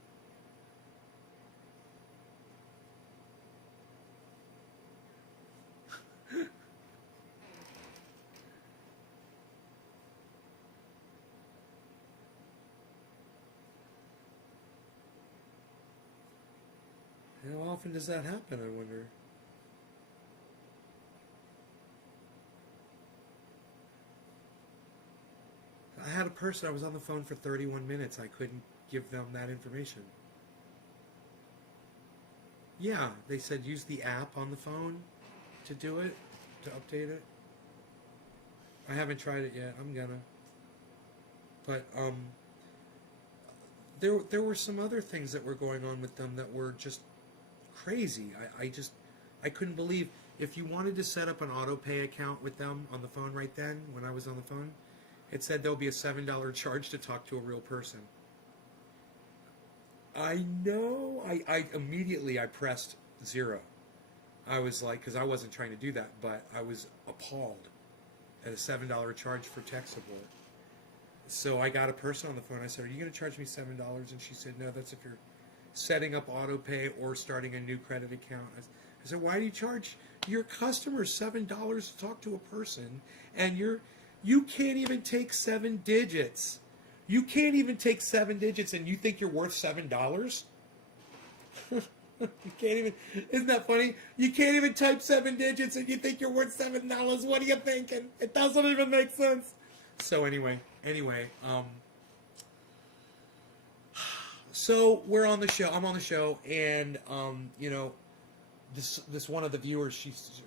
often does that happen, I wonder? I had a person, I was on the phone for 31 minutes. I couldn't give them that information. Yeah, they said use the app on the phone to do it, to update it. I haven't tried it yet. I'm gonna. But there were some other things that were going on with them that were just crazy. I couldn't believe, if you wanted to set up an auto pay account with them on the phone right then, when I was on the phone, it said there'll be a $7 charge to talk to a real person. I know. I immediately, I pressed 0. I was like, because I wasn't trying to do that, but I was appalled at a $7 charge for tech support. So I got a person on the phone. I said, are you going to charge me $7? And she said, no, that's if you're setting up auto pay or starting a new credit account. I said, why do you charge your customers $7 to talk to a person, and you can't even take 7 digits? You can't even take 7 digits, and you think you're worth $7? You can't even. Isn't that funny? You can't even type 7 digits, and you think you're worth $7. What are you thinking? It doesn't even make sense. So anyway, so we're on the show. I'm on the show, and you know, this one of the viewers,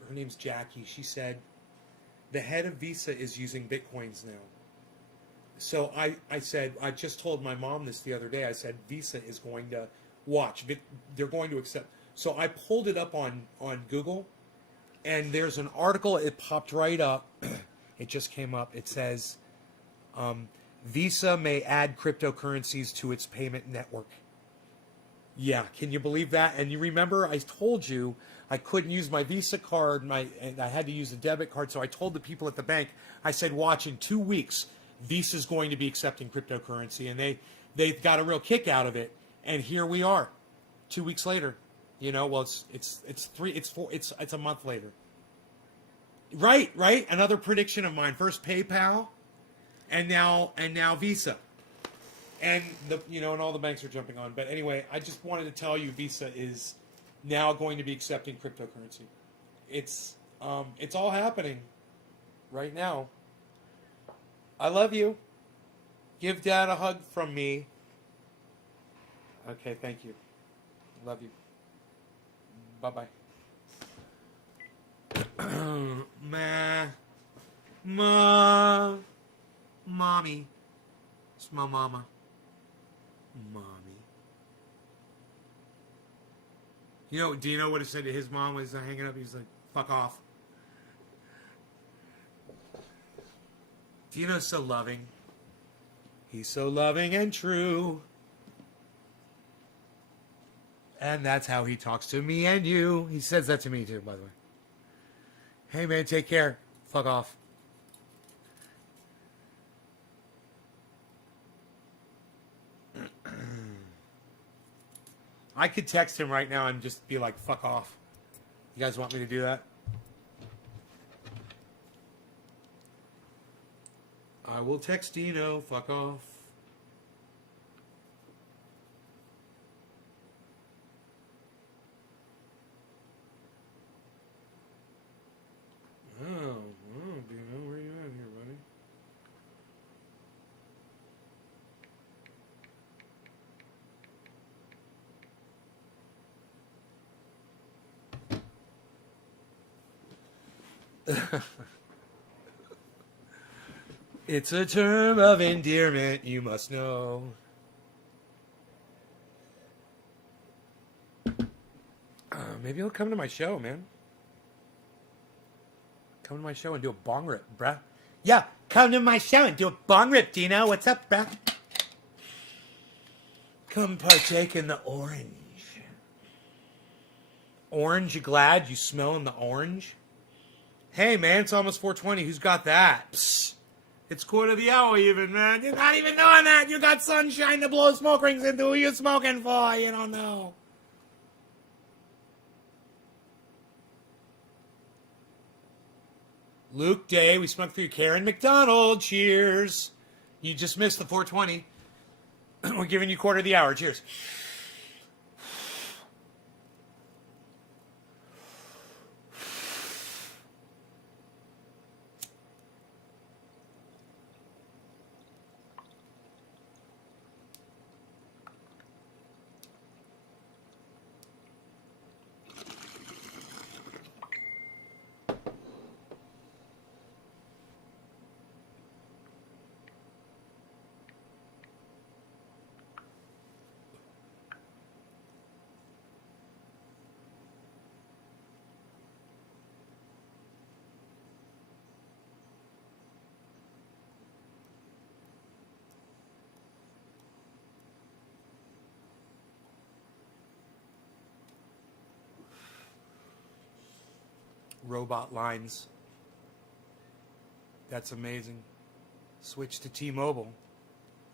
her name's Jackie. She said the head of Visa is using Bitcoins now. So I said, I just told my mom this the other day. I said, Visa is going to watch. They're going to accept. So I pulled it up on Google, and there's an article. It popped right up. It just came up. It says, Visa may add cryptocurrencies to its payment network. Yeah, can you believe that? And you remember I told you I couldn't use my Visa card, and I had to use a debit card. So I told the people at the bank, I said, watch, in 2 weeks, Visa's going to be accepting cryptocurrency, and they got a real kick out of it. And here we are, 2 weeks later. You know, well, it's a month later. Right. Another prediction of mine. First PayPal, and now Visa, and and all the banks are jumping on. But anyway, I just wanted to tell you, Visa is now going to be accepting cryptocurrency. It's all happening right now. I love you. Give Dad a hug from me. Okay, thank you. Love you. Bye-bye. Mommy. It's my mama. Mommy. Do you know what it said to his mom was hanging up? He was like, fuck off. Dino's so loving. He's so loving and true. And that's how he talks to me and you. He says that to me too, by the way. Hey man, take care. Fuck off. I could text him right now and just be like, fuck off. You guys want me to do that? I will text Dino, fuck off. Dino, where you at here, buddy? It's a term of endearment, you must know. Maybe he'll come to my show, man. Come to my show and do a bong rip, bruh. Yeah, come to my show and do a bong rip, Dino. What's up, bruh? Come partake in the orange. Orange, you glad? You smelling the orange? Hey, man, it's almost 4:20. Who's got that? Psst. It's 1:15 even, man. You're not even knowing that. You got sunshine to blow smoke rings into. Who you smoking for? You don't know. Luke Day, we smoked through Karen McDonald. Cheers. You just missed the 4:20. We're giving you 1/4 of the hour. Cheers. robot lines. That's amazing. Switch to T-Mobile.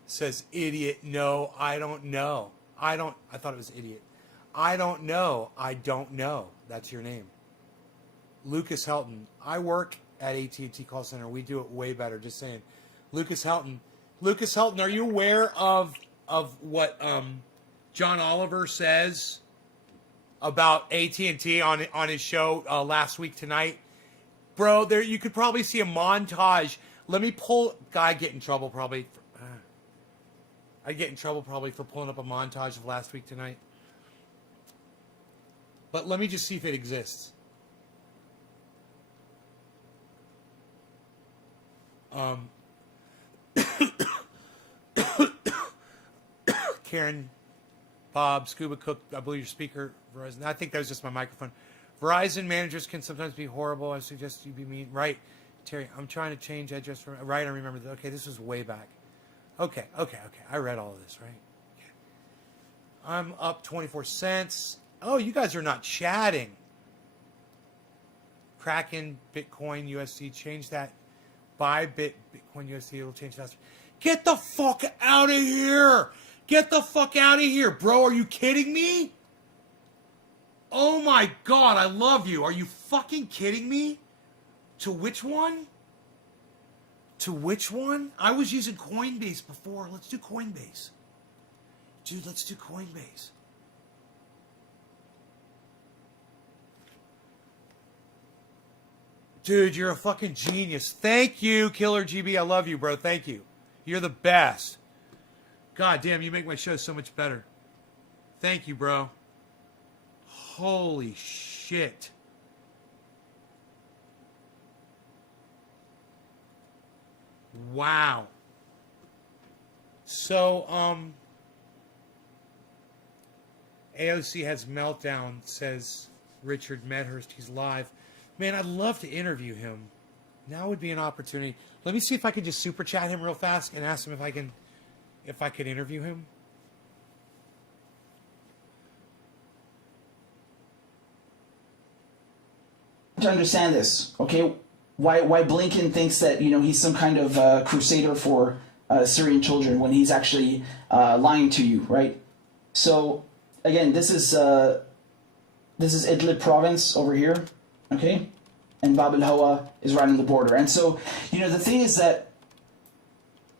Says idiot. No, I don't know. I thought it was idiot. I don't know. I don't know. That's your name. Lucas Helton. I work at AT&T call center. We do it way better. Just saying. Lucas Helton. Lucas Helton, are you aware of what John Oliver says about AT&T on his show last week tonight? Bro, there you could probably see a montage. Let me pull. I'd get in trouble probably. I'd get in trouble probably for pulling up a montage of last week tonight. But let me just see if it exists. Karen, Bob, Scuba Cook, I believe your speaker, Verizon. I think that was just my microphone. Verizon managers can sometimes be horrible. I suggest you be mean. Right, Terry, I'm trying to change address from. Right, I remember that. Okay, this was way back. Okay. I read all of this, right? Okay. I'm up 24 cents. Oh, you guys are not chatting. Kraken, Bitcoin, USD, change that. Buy Bitcoin, USD, it'll change faster. Get the fuck out of here! Get the fuck out of here, bro. Are you kidding me? Oh my God, I love you. Are you fucking kidding me? To which one? To which one? I was using Coinbase before. Let's do Coinbase. Dude, let's do Coinbase. Dude, you're a fucking genius. Thank you, Killer GB. I love you, bro. Thank you. You're the best. God damn, you make my show so much better. Thank you, bro. Holy shit. Wow. So, AOC has meltdown, says Richard Medhurst. He's live. Man, I'd love to interview him. Now would be an opportunity. Let me see if I can just super chat him real fast and ask him if I could interview him. To understand this, okay? Why Blinken thinks that he's some kind of crusader for Syrian children when he's actually lying to you, right? So again, this is Idlib province over here, okay? And Bab al-Hawa is right on the border. And so the thing is that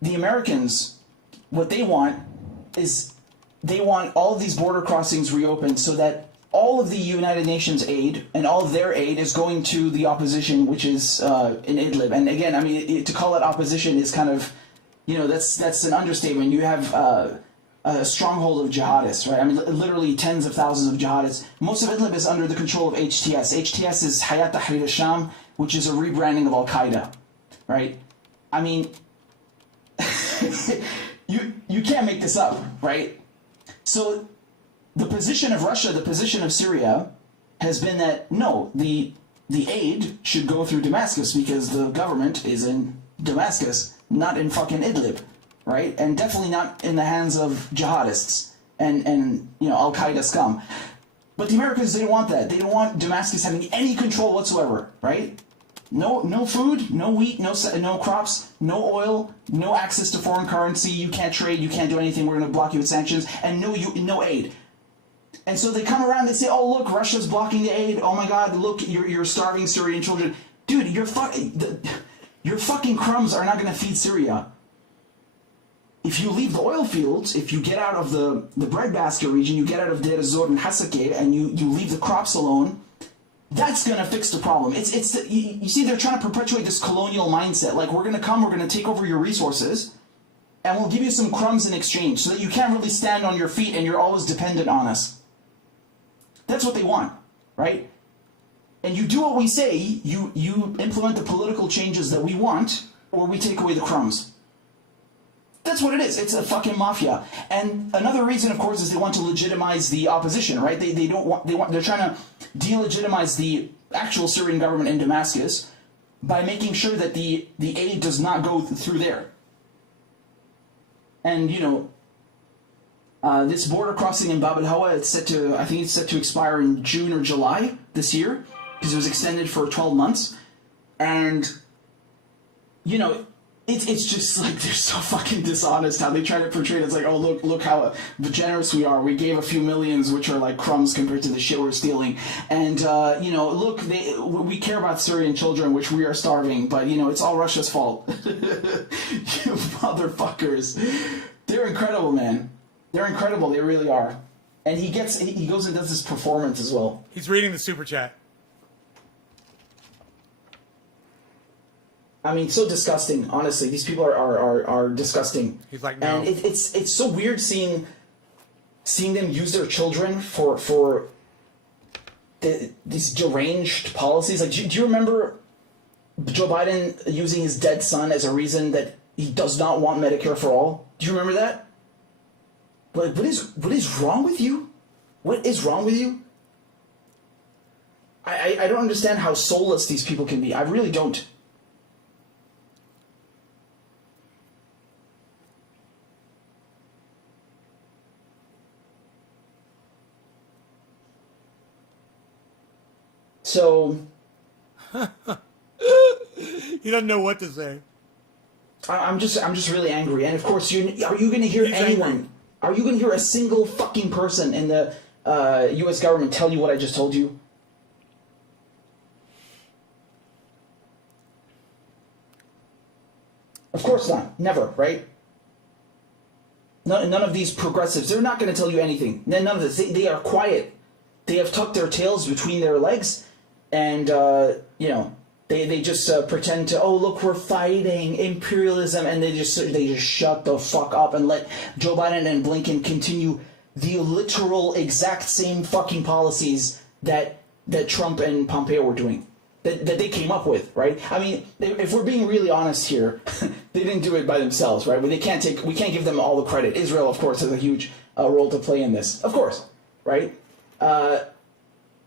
the Americans, what they want is they want all of these border crossings reopened so that all of the United Nations aid and all of their aid is going to the opposition, which is in Idlib. And again, I mean, to call it opposition is kind of, that's an understatement. You have a stronghold of jihadists, right? I mean, literally tens of thousands of jihadists. Most of Idlib is under the control of HTS. HTS is Hayat Tahrir al-Sham, which is a rebranding of Al-Qaeda, right? I mean, you can't make this up, right? So the position of Russia, the position of Syria, has been that, no, the aid should go through Damascus because the government is in Damascus, not in fucking Idlib, right? And definitely not in the hands of jihadists and Al-Qaeda scum. But the Americans didn't want that. They didn't want Damascus having any control whatsoever, right? No food, no wheat, no crops, no oil, no access to foreign currency. You can't trade, you can't do anything. We're going to block you with sanctions, and no aid. And so they come around, they say, oh, look, Russia's blocking the aid. Oh, my God, look, you're starving Syrian children. Dude, your fucking crumbs are not going to feed Syria. If you leave the oil fields, if you get out of the breadbasket region, you get out of Deir ez-Zor and Hasakeh, and you leave the crops alone, that's going to fix the problem. You see, they're trying to perpetuate this colonial mindset. Like, we're going to come, we're going to take over your resources, and we'll give you some crumbs in exchange so that you can't really stand on your feet and you're always dependent on us. That's what they want, right? And you do what we say, you implement the political changes that we want, or we take away the crumbs. That's what it is. It's a fucking mafia. And another reason, of course, is they want to legitimize the opposition, right? They're trying to delegitimize the actual Syrian government in Damascus by making sure that the aid does not go through there. And this border crossing in Bab al-Hawa, I think it's set to expire in June or July this year. because it was extended for 12 months. And, you know, it's just like they're so fucking dishonest how they try to portray it. It's like, oh, look how generous we are. We gave a few millions, which are like crumbs compared to the shit we're stealing. And, you know, look, we care about Syrian children, which we are starving, but, you know, it's all Russia's fault. You motherfuckers. They're incredible, man. They're incredible. They really are. And he goes and does this performance as well. He's reading the super chat. I mean, so disgusting. Honestly, these people are disgusting. He's like, no. And it's so weird seeing them use their children for these deranged policies. Like, do you remember Joe Biden using his dead son as a reason that he does not want Medicare for all? Do you remember that? Like, what is wrong with you? What is wrong with you? I don't understand how soulless these people can be. I really don't. So he doesn't know what to say. I'm just really angry. And of course, are you going to hear anyone? Angry. Are you going to hear a single fucking person in the U.S. government tell you what I just told you? Of course not. Never, right? None of these progressives, they're not going to tell you anything. None of this. They are quiet. They have tucked their tails between their legs, and, you know, they just pretend to, oh, look, we're fighting imperialism, and they just shut the fuck up and let Joe Biden and Blinken continue the literal exact same fucking policies that Trump and Pompeo were doing, that they came up with, right? I mean, if we're being really honest here, they didn't do it by themselves, right? But we can't give them all the credit. Israel, of course, has a huge role to play in this, of course, right?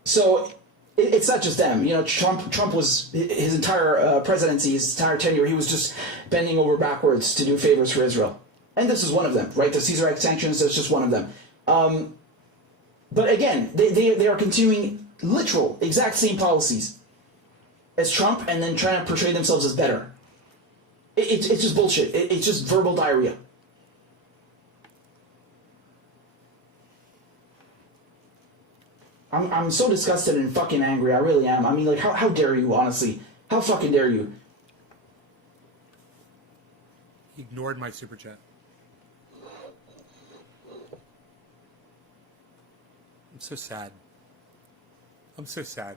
So it's not just them. You know, Trump was, his entire presidency, his entire tenure, he was just bending over backwards to do favors for Israel. And this is one of them, right? The Caesar Act sanctions, that's just one of them. But again, they are continuing literal, exact same policies as Trump, and then trying to portray themselves as better. It's just bullshit. It's just verbal diarrhea. I'm so disgusted and fucking angry. I really am. I mean, like, how dare you, honestly? How fucking dare you? He ignored my super chat. I'm so sad. I'm so sad.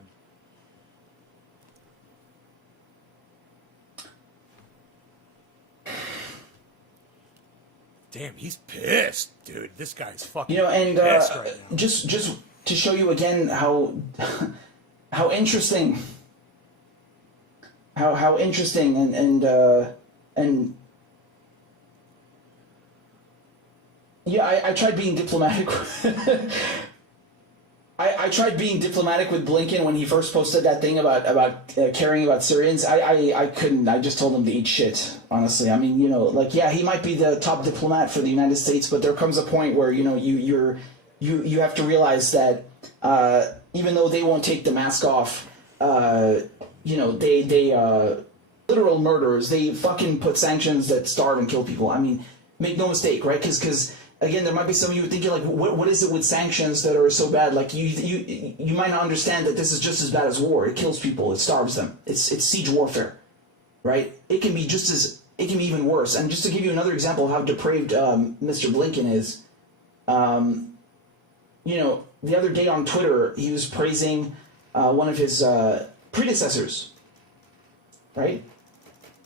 Damn, he's pissed, dude. This guy's fucking pissed right now. Just to show you again how interesting, how interesting and yeah, I tried being diplomatic. I tried being diplomatic with Blinken when he first posted that thing about caring about Syrians. I couldn't. I just told him to eat shit, honestly. I mean, you know, like, yeah, he might be the top diplomat for the United States, but there comes a point where, you know, you have to realize that even though they won't take the mask off, you know, they literal murderers. They fucking put sanctions that starve and kill people. I mean, make no mistake, right? Because again, there might be some of you thinking, like, what is it with sanctions that are so bad? Like, you might not understand that this is just as bad as war. It kills people. It starves them. It's siege warfare, right? It can be even worse. And just to give you another example of how depraved Mr. Blinken is, you know, the other day on Twitter, he was praising one of his predecessors, right?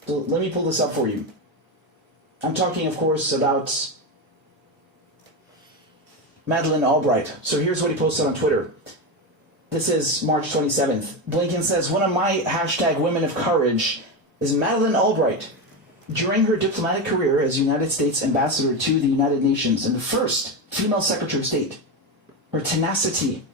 So let me pull this up for you. I'm talking, of course, about Madeleine Albright. So here's what he posted on Twitter. This is March 27th. Blinken says, one of my #women of courage is Madeleine Albright. During her diplomatic career as United States ambassador to the United Nations and the first female Secretary of State, her tenacity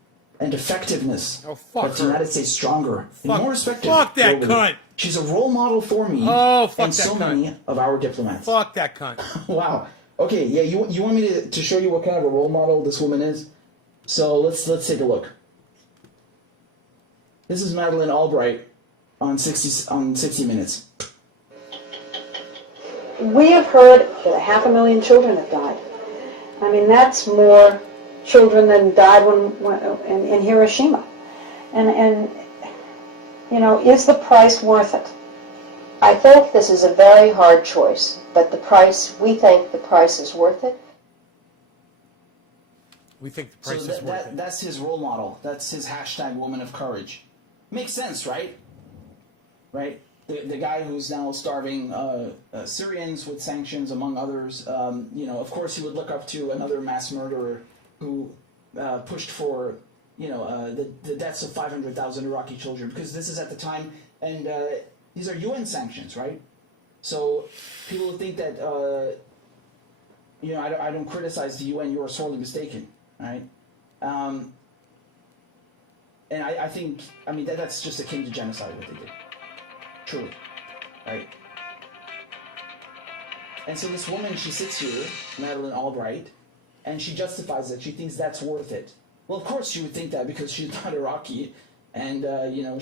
and effectiveness left the United States stronger and more respected. Fuck that globally. cunt. She's a role model for me and so many of our diplomats. Fuck that cunt. Wow. Okay, yeah, you want me to show you what kind of a role model this woman is? So let's take a look. This is Madeleine Albright on 60 Minutes. We have heard that 500,000 children have died. I mean, that's more children than died in Hiroshima. And you know, is the price worth it? I think this is a very hard choice, but we think the price is worth it. We think the price So is worth it. that's his role model. That's his hashtag woman of courage. Makes sense, right? Right? The guy who's now starving Syrians with sanctions, among others. You know, of course, he would look up to another mass murderer who pushed for, you know, the deaths of 500,000 Iraqi children, because this is at the time, and these are UN sanctions, right? So people think that, you know, I don't criticize the UN. You are sorely mistaken, right? And I think, I mean, that's just akin to genocide, what they did. Truly, right? And so this woman, she sits here, Madeleine Albright, and she justifies it. She thinks that's worth it. Well, of course she would think that, because she's not Iraqi, and you know,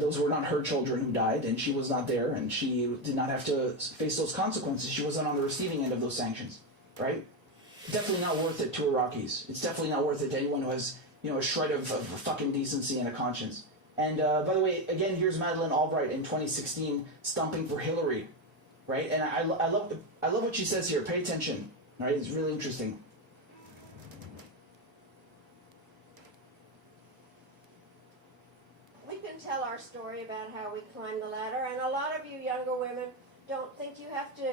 those were not her children who died, and she was not there, and she did not have to face those consequences. She wasn't on the receiving end of those sanctions, right? Definitely not worth it to Iraqis. It's definitely not worth it to anyone who has, you know, a shred of fucking decency and a conscience. And by the way, again, here's Madeleine Albright in 2016 stumping for Hillary, right? And I love what she says here. Pay attention, right? It's really interesting. We can tell our story about how we climbed the ladder, and a lot of you younger women don't think you have to.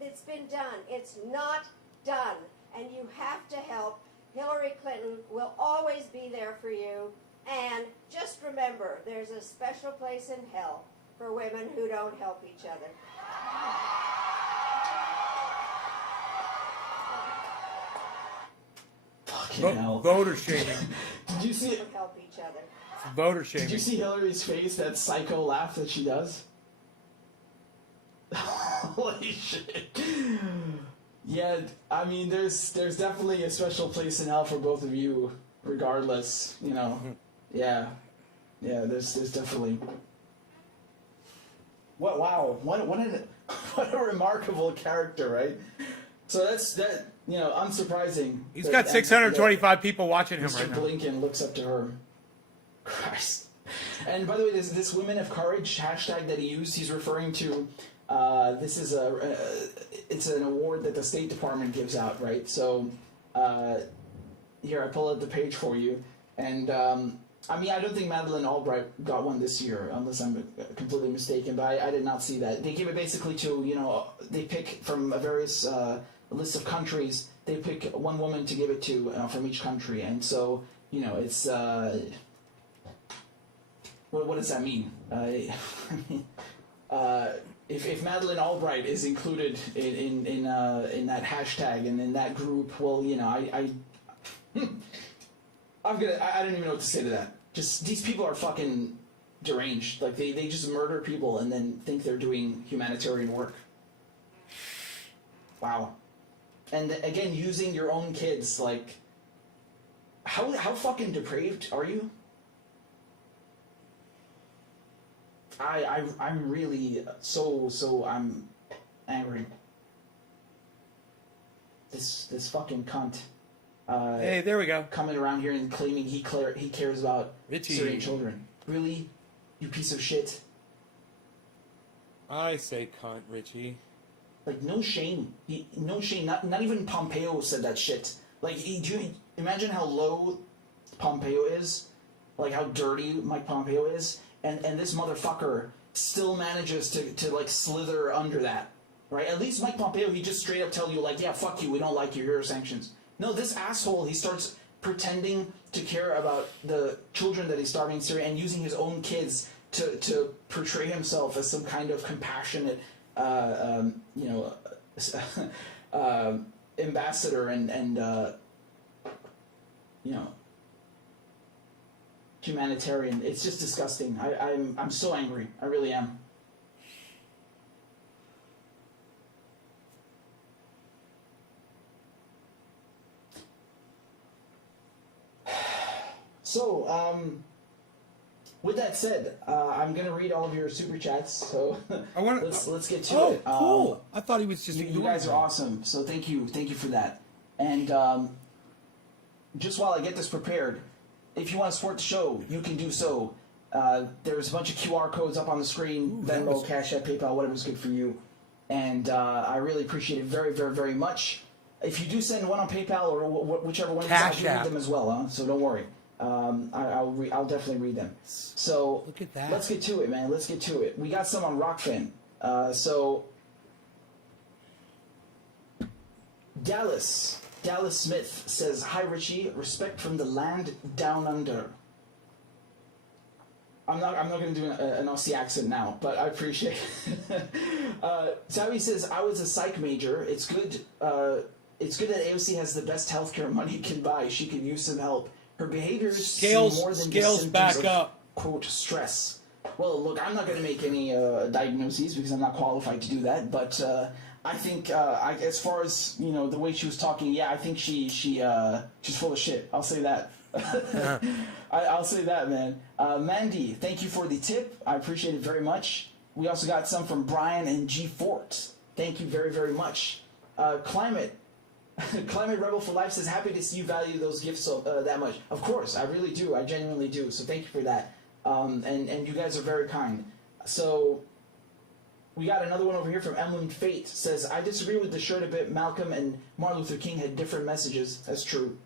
It's been done. It's not done, and you have to help. Hillary Clinton will always be there for you. And just remember, there's a special place in hell for women who don't help each other. Fucking hell. Voter shaming. Did you see it? Help each other. It's voter shaming. Did you see Hillary's face? That psycho laugh that she does? Holy shit. Yeah, I mean, there's definitely a special place in hell for both of you, regardless, you know. Yeah, there's definitely. Wow, what a remarkable character, right? So that, you know, unsurprising. He's got 625 people watching him Mr. right now. Blinken looks up to her. Christ. And by the way, this women of courage hashtag that he used, he's referring to. This is it's an award that the State Department gives out, right? So here I pull up the page for you, and I mean, I don't think Madeleine Albright got one this year, unless I'm completely mistaken, but I did not see that. They give it basically to, you know, they pick from a various list of countries, they pick one woman to give it to from each country, and so, you know, it's, what does that mean? If Madeleine Albright is included in that hashtag and in that group, well, you know, I don't even know what to say to that. Just, these people are fucking deranged. Like, they just murder people and then think they're doing humanitarian work. Wow. And again, using your own kids, like, how fucking depraved are you? I'm really I'm angry. This fucking cunt. Hey, there we go. Coming around here and claiming he cares about Richie. Syrian children. Really? You piece of shit. I say cunt, Richie. Like, no shame. No shame. Not even Pompeo said that shit. Like, do you imagine how low Pompeo is? Like, how dirty Mike Pompeo is? And this motherfucker still manages to like slither under that, right? At least Mike Pompeo, he just straight up tell you, like, yeah, fuck you, we don't like you, here are sanctions. No, this asshole, he starts pretending to care about the children that he's starving in Syria and using his own kids to portray himself as some kind of compassionate, you know, ambassador and you know, humanitarian. It's just disgusting. I'm so angry. I really am. So, with that said, I'm gonna read all of your super chats. So I want let's get to Oh, it. cool! I thought he was just. You guys are awesome. So thank you for that. And just while I get this prepared, if you want to support the show, you can do so. There's a bunch of QR codes up on the screen: Venmo, Cash App, PayPal, whatever's good for you. And I really appreciate it very, very, very much. If you do send one on PayPal or whichever one, I'll read them as well. So don't worry. I'll definitely read them. So look at that. Let's get to it, man. Let's get to it. We got some on Rockfin. So Dallas Smith says, "Hi Richie, respect from the land down under." I'm not going to do an Aussie accent now, but I appreciate it. Sabi says, "I was a psych major. It's good that AOC has the best healthcare money can buy. She can use some help. Her behaviors seem more than just symptoms back of, up. quote, stress." Well, look, I'm not going to make any diagnoses because I'm not qualified to do that, but I think as far as, the way she was talking, yeah, I think she's full of shit. I'll say that. I'll say that, man. Mandy, thank you for the tip. I appreciate it very much. We also got some from Brian and G Fort. Thank you very, very much. Climate Rebel for Life says, "Happy to see you value those gifts that much." Of course, I really do. I genuinely do. So thank you for that. And you guys are very kind. So we got another one over here from Emlyn Fate. Says, "I disagree with the shirt a bit. Malcolm and Martin Luther King had different messages." That's true.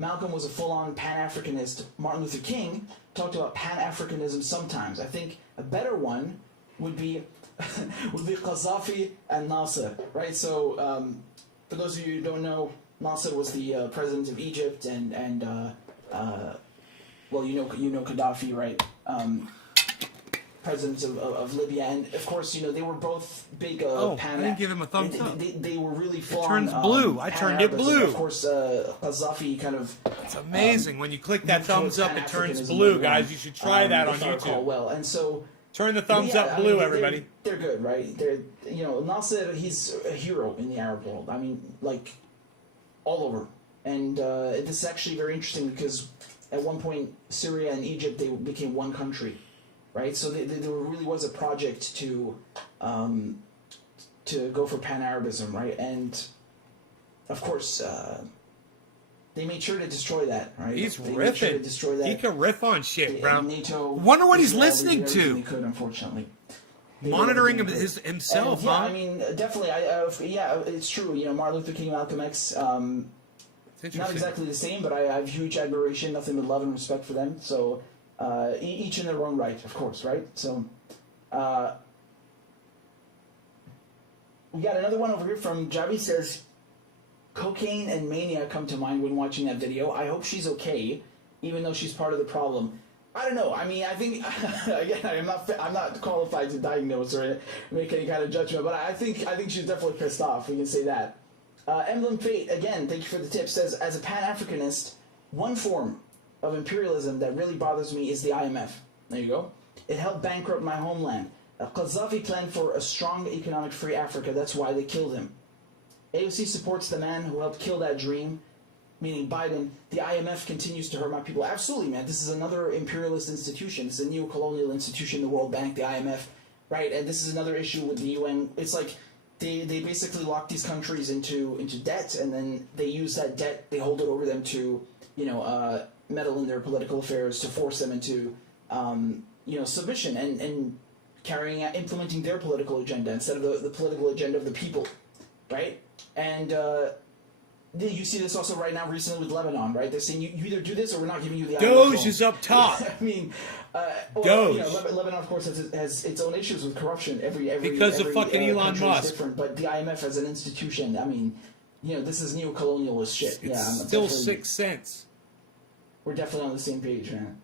Malcolm was a full-on Pan-Africanist. Martin Luther King talked about Pan-Africanism sometimes. I think a better one would be Qaddafi and Nasser, right? So for those of you who don't know, Nasser was the president of Egypt, and well, you know Gaddafi, right? Presidents of Libya, and of course, they were both big Pan. I didn't give him a thumbs up. They were really full. It turns blue. I turned it blue. Of course, Qaddafi kind of. It's amazing when you click that thumbs up, it turns blue, guys. You should try that on YouTube. Well, and so turn the thumbs up blue, everybody. They're good, right? Nasser, he's a hero in the Arab world. I mean, like all over. And this is actually very interesting because at one point, Syria and Egypt, they became one country. Right, so there really was a project to go for Pan-Arabism, right? And of course, they made sure to destroy that, right? He's they riffing. Made sure to destroy that. He can riff on shit, bro. NATO, wonder what he's Israel, listening to. They could, unfortunately. Monitoring himself, yeah, huh? I mean, definitely. Yeah, it's true. Martin Luther King, Malcolm X. Not exactly the same, but I have huge admiration, nothing but love and respect for them. So. Each in their own right, of course, right? So, we got another one over here from Javi. Says, "Cocaine and mania come to mind when watching that video. I hope she's okay, even though she's part of the problem." I don't know. I mean, I think again, I'm not qualified to diagnose or make any kind of judgment, but I think she's definitely pissed off. We can say that. Emblem Fate, again, thank you for the tip. Says, "As a Pan-Africanist, one form of imperialism that really bothers me is the IMF." There you go. "It helped bankrupt my homeland. Qaddafi planned for a strong economic free Africa. That's why they killed him. AOC supports the man who helped kill that dream," meaning Biden. "The IMF continues to hurt my people." Absolutely, man. This is another imperialist institution. It's a neo-colonial institution, the World Bank, the IMF, right? And this is another issue with the UN. It's like they basically lock these countries into debt, and then they use that debt, they hold it over them to, meddle in their political affairs, to force them into, submission and implementing their political agenda instead of the political agenda of the people, right? And you see this also right now recently with Lebanon, right? They're saying you either do this or we're not giving you the Doge is up top. I mean, Doge. Lebanon, of course, has its own issues with corruption. Because of fucking Elon country Musk. is different, but the IMF as an institution, I mean, this is neo-colonialist shit. It's still 6 cents. We're definitely on the same page, man.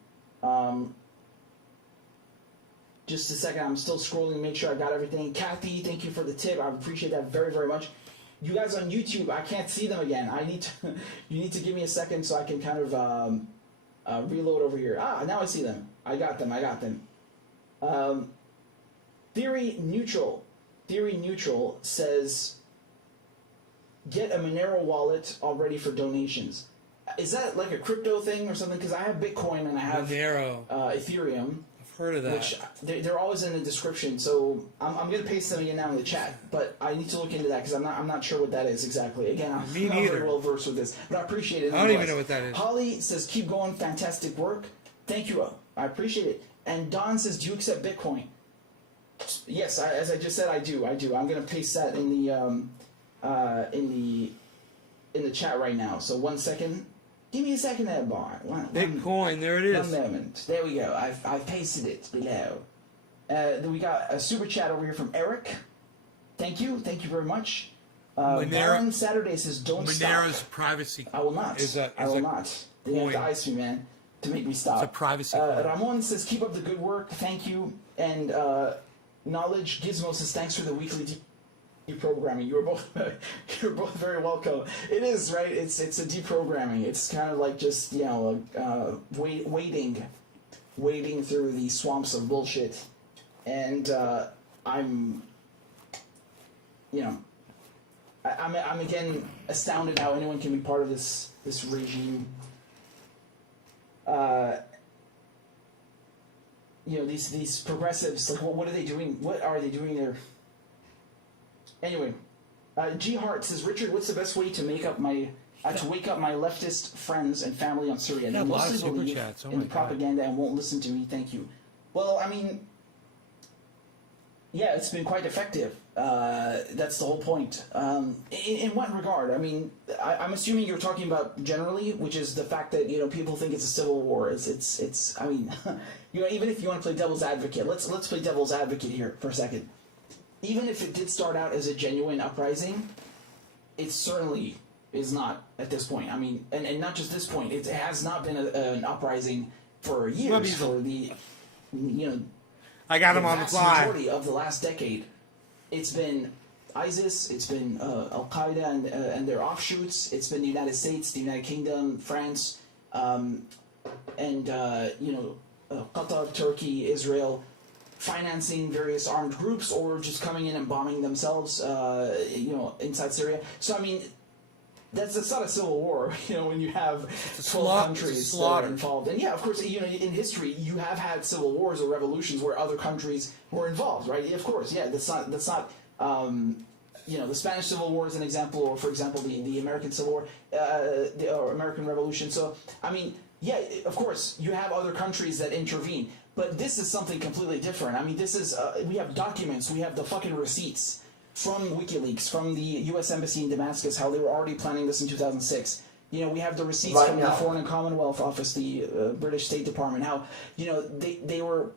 Just a second, I'm still scrolling to make sure I got everything. Kathy, thank you for the tip. I appreciate that very, very much. You guys on YouTube, I can't see them again. You need to give me a second so I can kind of reload over here. Now I see them. I got them. Theory Neutral says, "Get a Monero wallet all ready for donations." is that like a crypto thing or something? Because I have Bitcoin and I have Monero. Ethereum. I've heard of that. Which they're always in the description, so I'm going to paste them again now in the chat. But I need to look into that because I'm not sure what that is exactly. Again, I'm Me not neither. very well versed with this, but I appreciate it. I don't even know what that is. Holly says, "Keep going, fantastic work. Thank you, I appreciate it." And Don says, "Do you accept Bitcoin?" Yes, as I just said, I do. I'm going to paste that in the chat right now. So 1 second. Give me a second there, boy. Bitcoin, there it is. One moment. There we go. I've pasted it below. Then we got a super chat over here from Eric. Thank you very much. Baron Saturday says, "Don't Monero's stop." privacy. I will not. I will not. They have to ice me, man, to make me stop. It's a privacy. Ramon says, "Keep up the good work. Thank you." And Knowledge Gizmo says, "Thanks for the weekly deprogramming." You're both very welcome. It is, right? It's a deprogramming. It's kind of like just wading through the swamps of bullshit, and I'm again astounded how anyone can be part of this regime. These progressives, like, what are they doing? What are they doing there? Anyway, G Hart says, "Richard, what's the best way to wake up my leftist friends and family on Syria? They mostly believe in the propaganda and won't listen to me. Thank you." Well, I mean, yeah, it's been quite effective. That's the whole point. In what regard? I mean, I'm assuming you're talking about generally, which is the fact that people think it's a civil war. It's. I mean, even if you want to play devil's advocate, let's play devil's advocate here for a second. Even if it did start out as a genuine uprising, it certainly is not at this point. I mean, and not just this point. It has not been an uprising for years. For the I got him on the fly. Majority of the last decade, it's been ISIS, it's been Al Qaeda and their offshoots. It's been the United States, the United Kingdom, France, and Qatar, Turkey, Israel, financing various armed groups or just coming in and bombing themselves, inside Syria. So I mean, that's not a civil war, when you have 12 countries that are involved. And yeah, of course, in history you have had civil wars or revolutions where other countries were involved, right? Of course, yeah. That's not. The Spanish Civil War is an example, or for example, the American Civil War, or American Revolution. So I mean, yeah, of course, you have other countries that intervene. But this is something completely different. I mean, this is, we have documents, we have the fucking receipts from WikiLeaks, from the U.S. Embassy in Damascus, how they were already planning this in 2006. We have the receipts from the Foreign and Commonwealth Office, the British State Department, how, they were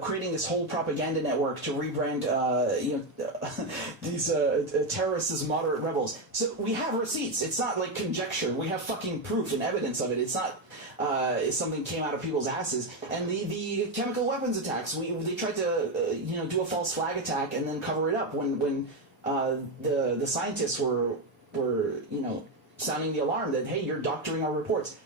creating this whole propaganda network to rebrand, these terrorists as moderate rebels. So we have receipts. It's not like conjecture. We have fucking proof and evidence of it. It's not something came out of people's asses. And the chemical weapons attacks, they tried to do a false flag attack and then cover it up when the scientists were sounding the alarm that, hey, you're doctoring our reports.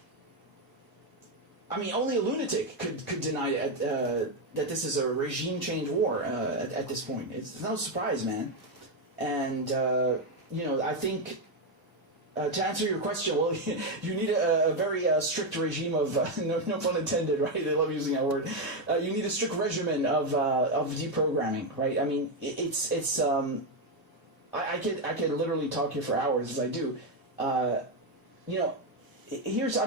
I mean, only a lunatic could deny that this is a regime change war at this point. It's no surprise, man. And I think to answer your question, well, you need a very strict regime of no pun intended, right? I love using that word. You need a strict regimen of deprogramming, right? I mean, it's I could literally talk here for hours as I do. I'm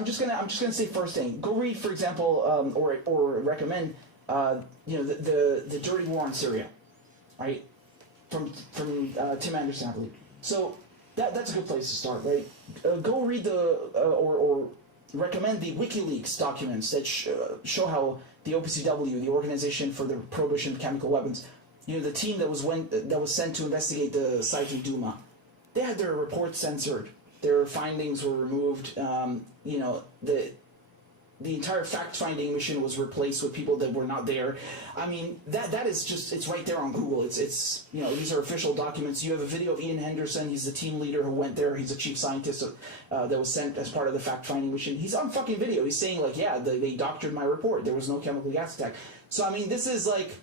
just gonna say first thing. Go read, for example, or recommend, the Dirty War on Syria, right? From Tim Anderson, I believe. So that's a good place to start, right? Go read or recommend the WikiLeaks documents that show how the OPCW, the Organization for the Prohibition of Chemical Weapons, the team that was sent to investigate the site in Duma, they had their reports censored. Their findings were removed. The entire fact-finding mission was replaced with people that were not there. I mean, that is just, it's right there on Google. It's these are official documents. You have a video of Ian Henderson. He's the team leader who went there. He's a chief scientist that was sent as part of the fact-finding mission. He's on fucking video. He's saying, like, yeah, they doctored my report. There was no chemical gas attack. So, I mean, this is like,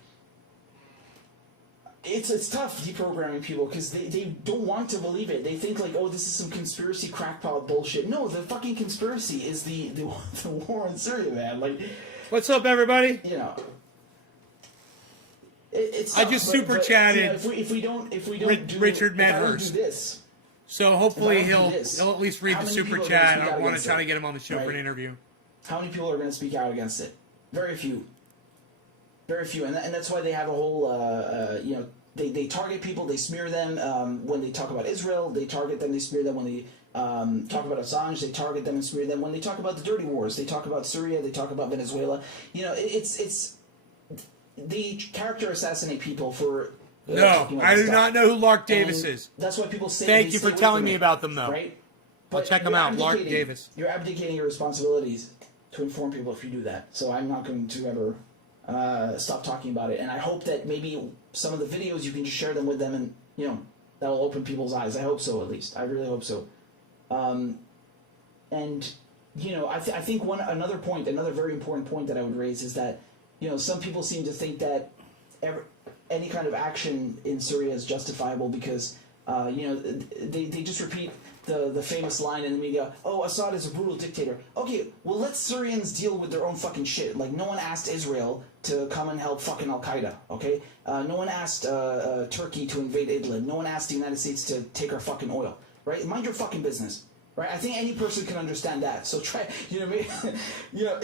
it's tough deprogramming people because they don't want to believe it. They think like, oh, this is some conspiracy crackpot bullshit. No, the fucking conspiracy is the war in Syria, man. Like, What's up, everybody? you know, it's I tough, just but, super chatted you know, if we don't do Richard if I don't Medhurst. do this, So hopefully If I don't he'll do this, at least read how the many super people are gonna chat. speak I out want to against try it? to get him on the show for an Right. interview. how many people are going to speak out against it? Very few. Very few, and that's why they have a whole, you know, they target people, they smear them when they talk about Israel, they target them, they smear them when they talk about Assange, they target them and smear them when they talk about the dirty wars, they talk about Syria, they talk about Venezuela. You know, it's they character assassinate people for No, talking about I this do stuff. not know who Lark Davis And is. that's why people say. Thank they you stay for away telling from me it, about them, though. Right? I'll But check 'em you're out, Lark abdicating- Davis. You're abdicating your responsibilities to inform people if you do that. So I'm not going to ever stop talking about it. And I hope that maybe some of the videos you can just share them with them, and you know that will open people's eyes. I hope so, at least. I really hope so. And you know, I think another very important point that I would raise is that you know some people seem to think that any kind of action in Syria is justifiable because you know they just repeat the famous line in the media, oh, Assad is a brutal dictator. Okay, well, let Syrians deal with their own fucking shit. Like, no one asked Israel to come and help fucking Al-Qaeda, okay? No one asked Turkey to invade Idlib. No one asked the United States to take our fucking oil, right? Mind your fucking business, right? I think any person can understand that. So try, you know, maybe, you know,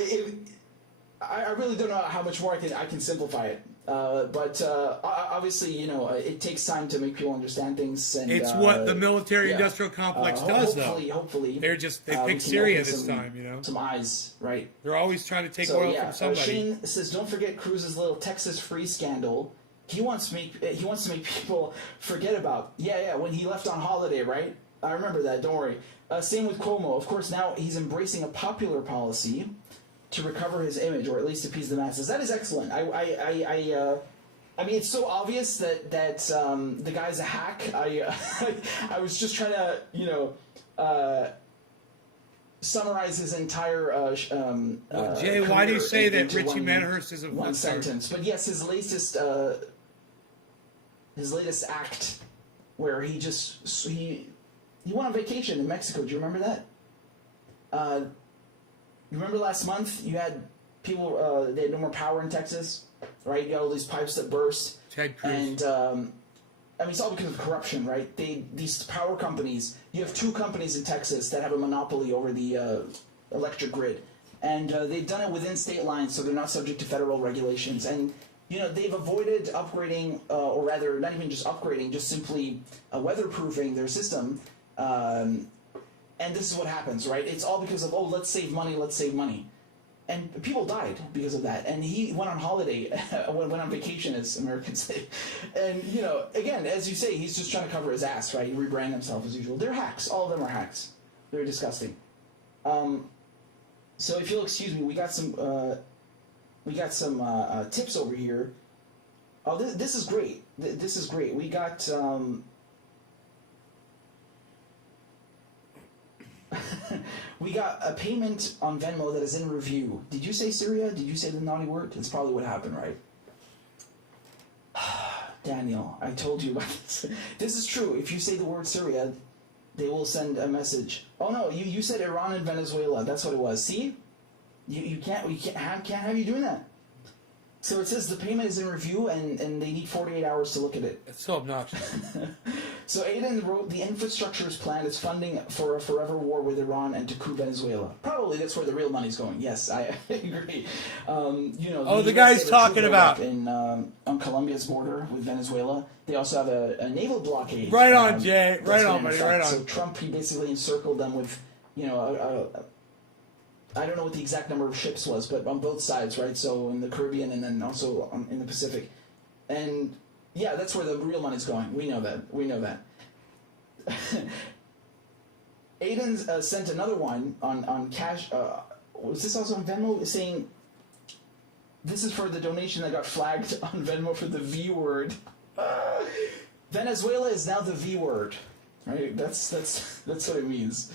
I really don't know how much more I can simplify it. But obviously, you know, it takes time to make people understand things. And It's what the military-industrial complex does, hopefully, though. Hopefully, They we picked can Syria open this time, you know. some eyes, right? They're always trying to take So oil yeah, from somebody. Shane says, don't forget Cruz's little Texas free scandal. He wants to make people forget about. Yeah, when he left on holiday, right? I remember that. Don't worry. Same with Cuomo. Of course, now he's embracing a popular policy to recover his image, or at least appease the masses. That is excellent. I mean, it's so obvious that the guy's a hack. I was just trying to, you know, summarize his entire. Jay, why do you career say that into Richie Medhurst is a one porn star? sentence? But yes, his latest act, where he went on vacation in Mexico. Do you remember that? You remember last month you had people, they had no more power in Texas, right? You got all these pipes that burst. Ted Cruz. And, I mean, it's all because of corruption, right? These power companies, you have two companies in Texas that have a monopoly over the electric grid. And they've done it within state lines, so they're not subject to federal regulations. And, you know, they've avoided upgrading, or rather, not even just upgrading, just simply weatherproofing their system. And this is what happens, right? It's all because of, oh, let's save money. And people died because of that. And he went on holiday, went on vacation, as Americans say. And, you know, again, as you say, he's just trying to cover his ass, right? Rebrand himself as usual. They're hacks. All of them are hacks. They're disgusting. So if you'll excuse me, we got some tips over here. Oh, this is great. This is great. We got... we got a payment on Venmo that is in review. Did you say Syria? Did you say the naughty word? That's probably what happened, right? Daniel, I told you about this. This is true. If you say the word Syria, they will send a message. Oh no, you said Iran and Venezuela. That's what it was. See? We can't have you doing that. So it says the payment is in review and they need 48 hours to look at it. It's so obnoxious. So Aiden wrote, the infrastructure is planned as funding for a forever war with Iran and to coup Venezuela. Probably that's where the real money's going. Yes, I agree. You know, The guy's talking about on Colombia's border with Venezuela. They also have a naval blockade. Right on, Jay. Right on, buddy. Right on. So Trump, he basically encircled them with, you know, I don't know what the exact number of ships was, but on both sides, right? So in the Caribbean and then also in the Pacific. And yeah, that's where the real money's going. We know that. Aiden sent another one on cash. Was this also on Venmo? Saying this is for the donation that got flagged on Venmo for the V word. Venezuela is now the V word, right? That's what it means.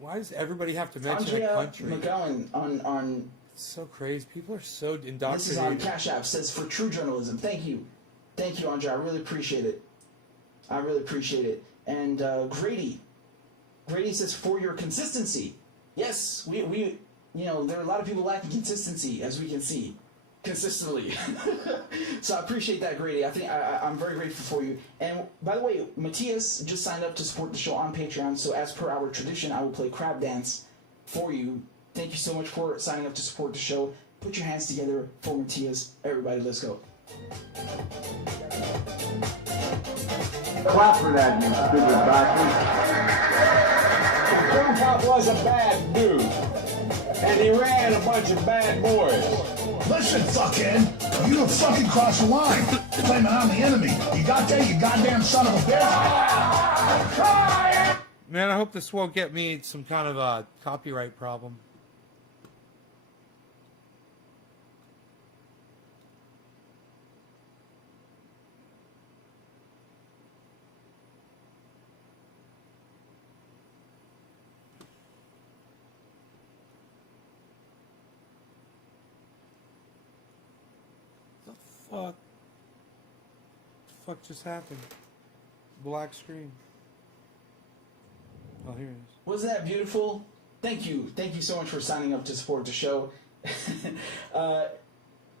Why does everybody have to mention Andrea a country? McGowan on It's so crazy. People are so indoctrinated. This is on Cash App. Says for true journalism. Thank you, Andre. I really appreciate it. And Grady says for your consistency. Yes, we there are a lot of people lacking consistency, as we can see, consistently. So I appreciate that, Grady. I'm very grateful for you. And by the way, Matthias just signed up to support the show on Patreon. So as per our tradition, I will play crab dance for you. Thank you so much for signing up to support the show. Put your hands together for Matthias. Everybody, let's go. Clap for that, you stupid bastard. Grandpa was a bad dude, and he ran a bunch of bad boys. Listen, fuckhead, you have fucking crossed the line. Claiming I'm the enemy. You got that, you goddamn son of a bitch? Man, I hope this won't get me some kind of a copyright problem. What the fuck just happened? Black screen. Oh, here it is. Wasn't that beautiful? Thank you so much for signing up to support the show. If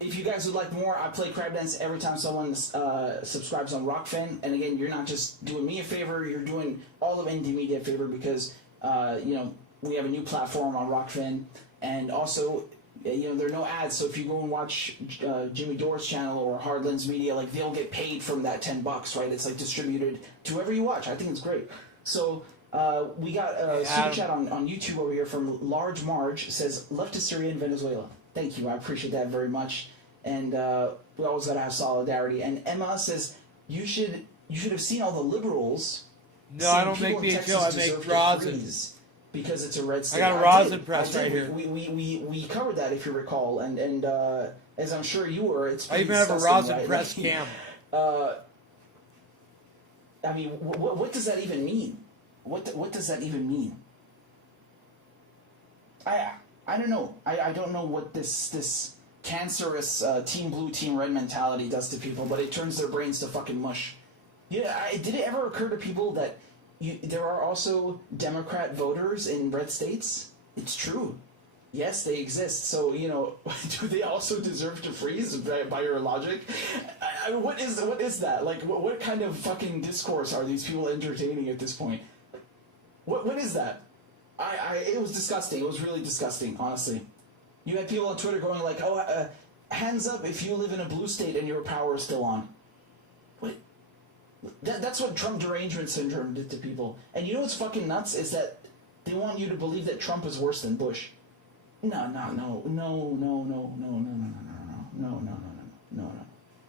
you guys would like more, I play crab dance every time someone subscribes on Rockfin. And again, you're not just doing me a favor, you're doing all of Indie Media a favor because we have a new platform on Rockfin, and also there are no ads, so if you go and watch Jimmy Dore's channel or Hard Lens Media, like, they'll get paid from that $10, right? It's like distributed to whoever you watch. I think it's great. So we got a super chat on YouTube over here from Large Marge. Says, love to Syria and Venezuela. Thank you, I appreciate that very much. And we always gotta have solidarity. And Emma says, you should have seen all the liberals. No, I don't make BHL, I make rosin. Because it's a red state. I got a rosin press right here. We covered that, if you recall, and as I'm sure you were, it's I even have a rosin press cam. I mean, what does that even mean? What does that even mean? I don't know. I don't know what this cancerous Team Blue, Team Red mentality does to people, but it turns their brains to fucking mush. Yeah, did it ever occur to people that there are also Democrat voters in red states? It's true. Yes, they exist. So, do they also deserve to freeze by your logic? I mean, what is that? Like, what kind of fucking discourse are these people entertaining at this point? What is that? It was disgusting. It was really disgusting, honestly. You had people on Twitter going like, hands up if you live in a blue state and your power is still on. What? That's what Trump derangement syndrome did to people. And you know what's fucking nuts is that they want you to believe that Trump is worse than Bush. No.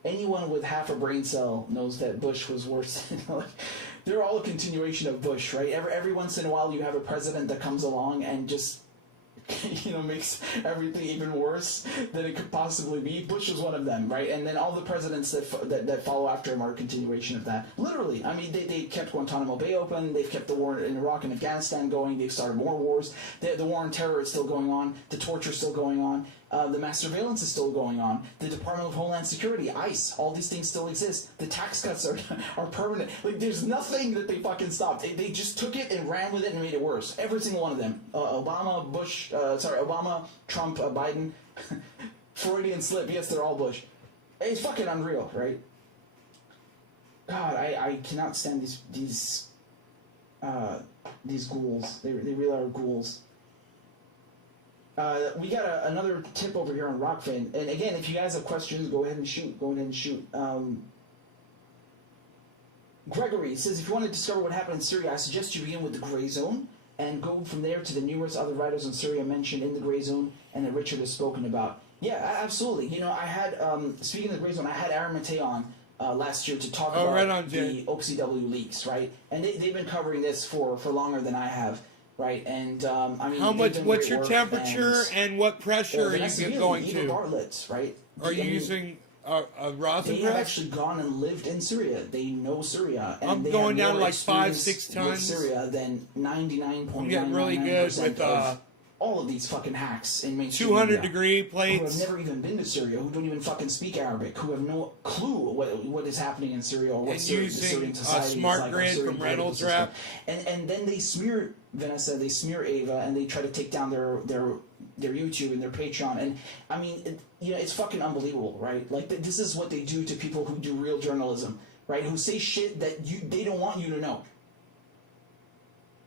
Anyone with half a brain cell knows that Bush was worse. They're all a continuation of Bush, right? Every once in a while you have a president that comes along and just makes everything even worse than it could possibly be. Bush was one of them, right? And then all the presidents that follow after him are a continuation of that. Literally. I mean, they kept Guantanamo Bay open. They've kept the war in Iraq and Afghanistan going. They've started more wars. The war on terror is still going on. The torture is still going on. The mass surveillance is still going on. The Department of Homeland Security, ICE, all these things still exist. The tax cuts are permanent. Like, there's nothing that they fucking stopped. They just took it and ran with it and made it worse. Every single one of them. Obama, Trump, Biden, Freudian slip. Yes, they're all Bush. It's fucking unreal, right? God, I cannot stand these ghouls. They really are ghouls. We got another tip over here on Rockfin. And again, if you guys have questions, go ahead and shoot. Gregory says, if you want to discover what happened in Syria, I suggest you begin with the Gray Zone and go from there to the numerous other writers on Syria mentioned in the Gray Zone and that Richard has spoken about. Yeah, absolutely. I had, speaking of the Gray Zone, I had Aaron Matei on last year to talk about the OPCW leaks, right? And they've been covering this for longer than I have. Right, and I mean, what's your temperature and what pressure are you going to? Bartlett, right? Are you using a rosin They have actually gone and lived in Syria. They know Syria. And I'm going down to like 5-6 tons. Syria than 99.99% I'm getting really good with all of these fucking hacks in mainstream 200-degree who have plates. never even been to Syria, who don't even fucking speak Arabic, who have no clue what is happening in Syria or what And Syrian using society smart is like, grid Syrian from Reynolds political Wrap. system. And then they smear Vanessa, they smear Ava, and they try to take down their YouTube and their Patreon. And I mean, it's fucking unbelievable, right? Like this is what they do to people who do real journalism, right? Who say shit that they don't want you to know.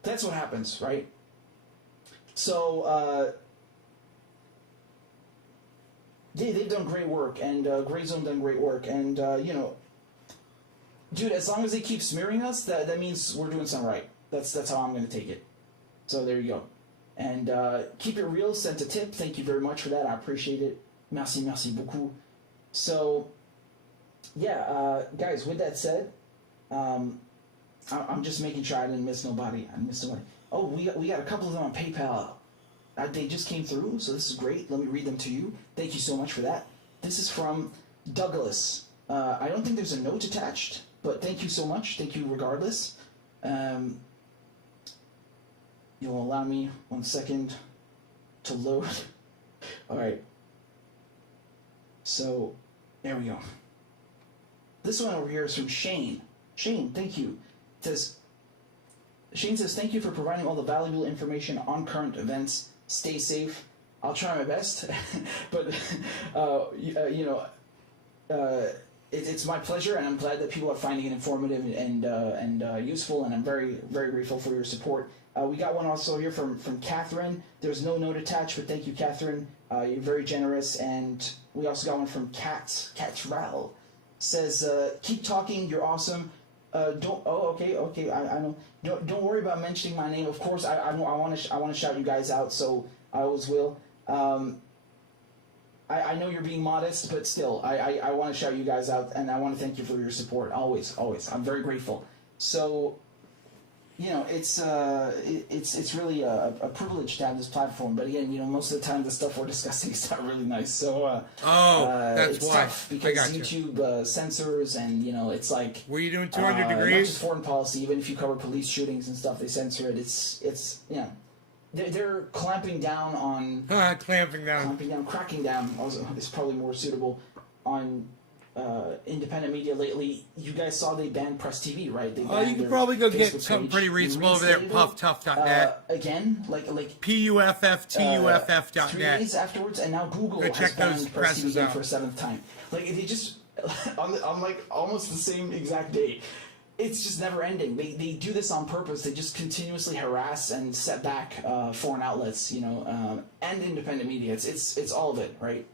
That's what happens, right? So, they've done great work, and Grey Zone done great work, and dude, as long as they keep smearing us, that means we're doing something right. That's how I'm gonna take it. So there you go. And keep it real. Sent a tip. Thank you very much for that. I appreciate it. Merci beaucoup. So yeah, guys. With that said, I'm just making sure I didn't miss nobody. Oh, we got a couple of them on PayPal. They just came through, so this is great. Let me read them to you. Thank you so much for that. This is from Douglas. I don't think there's a note attached, but thank you so much. Thank you regardless. You'll allow me 1 second to load. All right. So, there we go. This one over here is from Shane. Shane, thank you. Shane says, thank you for providing all the valuable information on current events. Stay safe. I'll try my best. But, it's my pleasure, and I'm glad that people are finding it informative and useful, and I'm very, very grateful for your support. We got one also here from Catherine. There's no note attached, but thank you, Catherine. You're very generous. And we also got one from Catrell. Says, keep talking, you're awesome. Okay, I know. Don't worry about mentioning my name. Of course, I want to shout you guys out, so I always will. I know you're being modest, but still, I want to shout you guys out, and I want to thank you for your support. Always. I'm very grateful. So, it's really a privilege to have this platform. But again, most of the time the stuff we're discussing is not really nice. So, that's it's why. tough because YouTube censors, and it's like. Were you doing 200 Not degrees? just foreign policy. Even if you cover police shootings and stuff, they censor it. It's They're clamping down on. Clamping down. Cracking down is probably more suitable on. Independent media lately. You guys saw they banned Press TV, right? They You can probably go get something pretty reasonable over there at pufftough.net. Again, like PUFFTUFF.net. 3 days afterwards, and now Google has check those banned Press TV presses again out. for a 7th time. Like they just on like almost the same exact day. It's just never ending. They do this on purpose. They just continuously harass and set back foreign outlets, and independent media. It's all of it, right?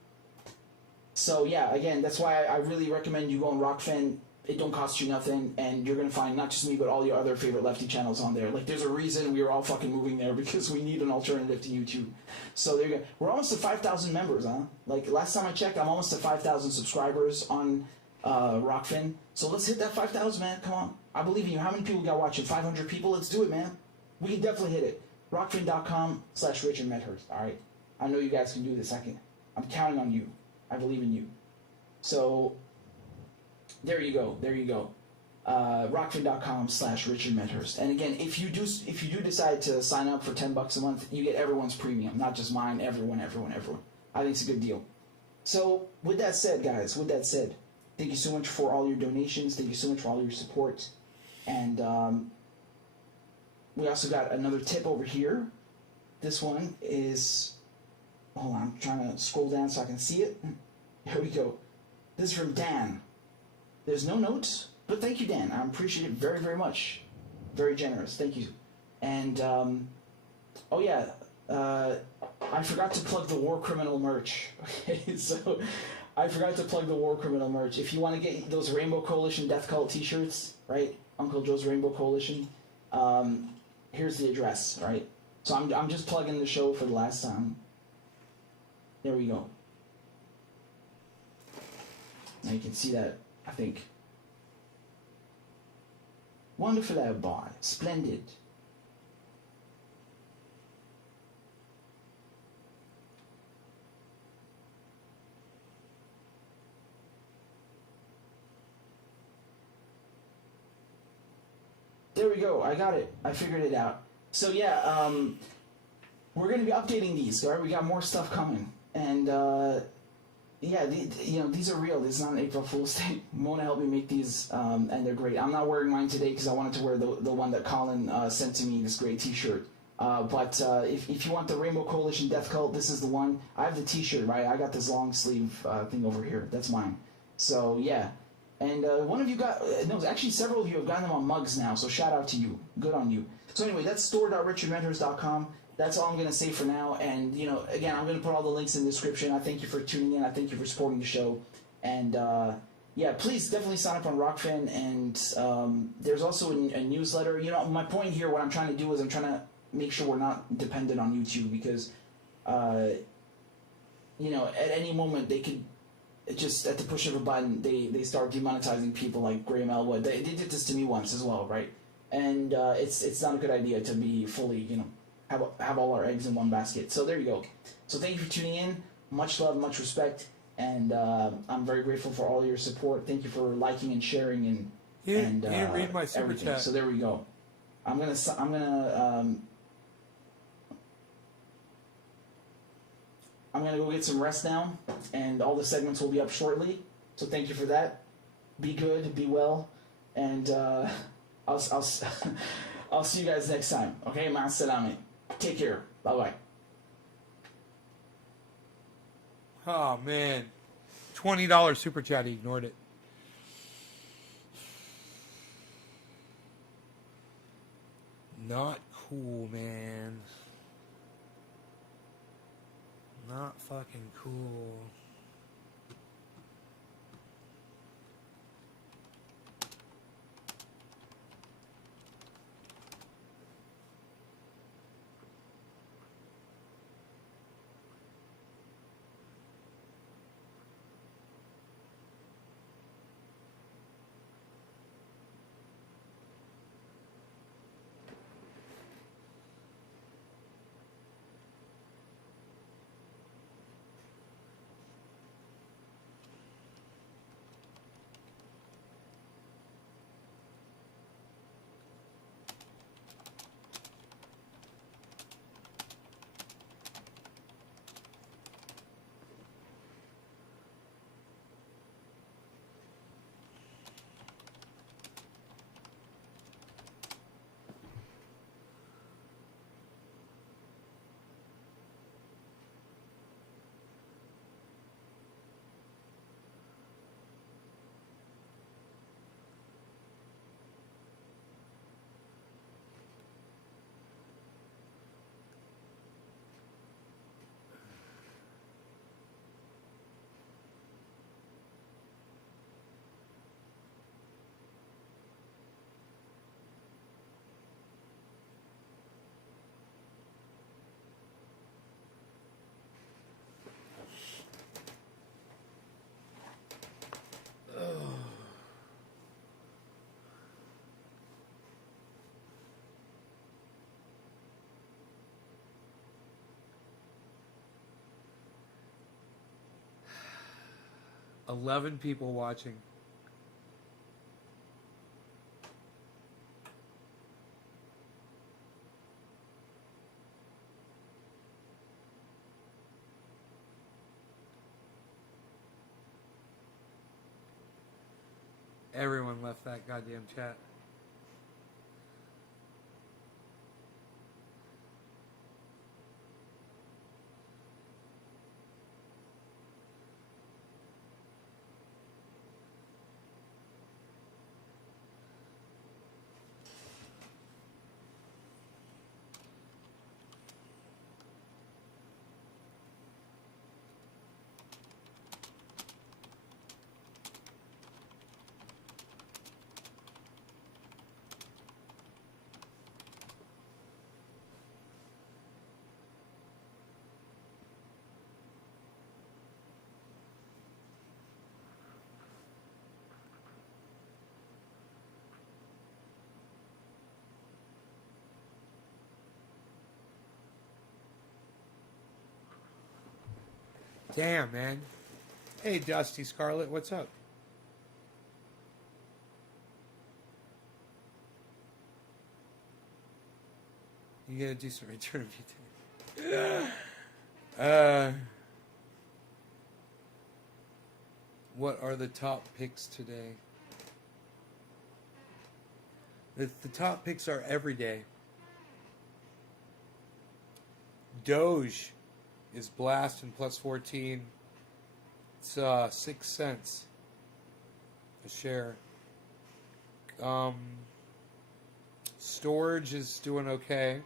So yeah, again, that's why I really recommend you go on Rockfin. It don't cost you nothing, and you're gonna find not just me, but all your other favorite lefty channels on there. Like, there's a reason we are all fucking moving there, because we need an alternative to YouTube. So there you go. We're almost at 5,000 members, huh? Like, last time I checked, I'm almost at 5,000 subscribers on Rockfin. So let's hit that 5,000, man. Come on, I believe in you. How many people got watching? 500 people. Let's do it, man. We can definitely hit it. Rockfin.com/Richard Medhurst. All right. I know you guys can do this. I'm counting on you. I believe in you. So, there you go. Rockfin.com/Richard Medhurst. And again, if you do decide to sign up for $10 a month, you get everyone's premium, not just mine. Everyone. I think it's a good deal. So, with that said, guys, thank you so much for all your donations. Thank you so much for all your support. And we also got another tip over here. This one is. Hold on, I'm trying to scroll down so I can see it. Here we go. This is from Dan. There's no notes, but thank you, Dan. I appreciate it very, very much. Very generous. Thank you. And, I forgot to plug the War Criminal merch. Okay, so I forgot to plug the War Criminal merch. If you want to get those Rainbow Coalition Death Cult t-shirts, right? Uncle Joe's Rainbow Coalition. Here's the address, right? So I'm just plugging the show for the last time. There we go. Now you can see that, I think. Wonderful, that boy. Splendid. There we go. I got it. I figured it out. So yeah, we're going to be updating these. All right, we got more stuff coming, and yeah, these are real. This is not an April Fool's Day. Mona helped me make these, and they're great. I'm not wearing mine today because I wanted to wear the one that Colin sent to me, this great T-shirt. But if you want the Rainbow Coalition Death Cult, this is the one. I have the T-shirt, right? I got this long sleeve thing over here. That's mine. So yeah, and one of you got no, actually several of you have gotten them on mugs now. So shout out to you. Good on you. So anyway, that's store.richardmentors.com. That's all I'm going to say for now. And, again, I'm going to put all the links in the description. I thank you for tuning in. I thank you for supporting the show. And, yeah, please definitely sign up on Rockfin. And there's also a newsletter. My point here, what I'm trying to do is I'm trying to make sure we're not dependent on YouTube because, at any moment they could just, at the push of a button, they start demonetizing people like Graham Elwood. They did this to me once as well, right? And it's not a good idea to be fully, have all our eggs in one basket. So there you go. So thank you for tuning in. Much love, much respect, and I'm very grateful for all your support. Thank you for liking and sharing and You didn't read my super everything. chat. So there we go. I'm gonna go get some rest now, and all the segments will be up shortly. So thank you for that. Be good, be well, and I'll see you guys next time. Okay, ma salami. Take care. Bye bye. Oh man, $20 super chat. He ignored it. Not cool, man. Not fucking cool. Ugh. 11 people watching. Everyone left that goddamn chat. Damn, man. Hey, Dusty Scarlet, what's up? You gotta do some return of YouTube. What are the top picks today? The top picks are every day. Doge is blasting plus 14. It's 6 cents a share. Storage is doing okay.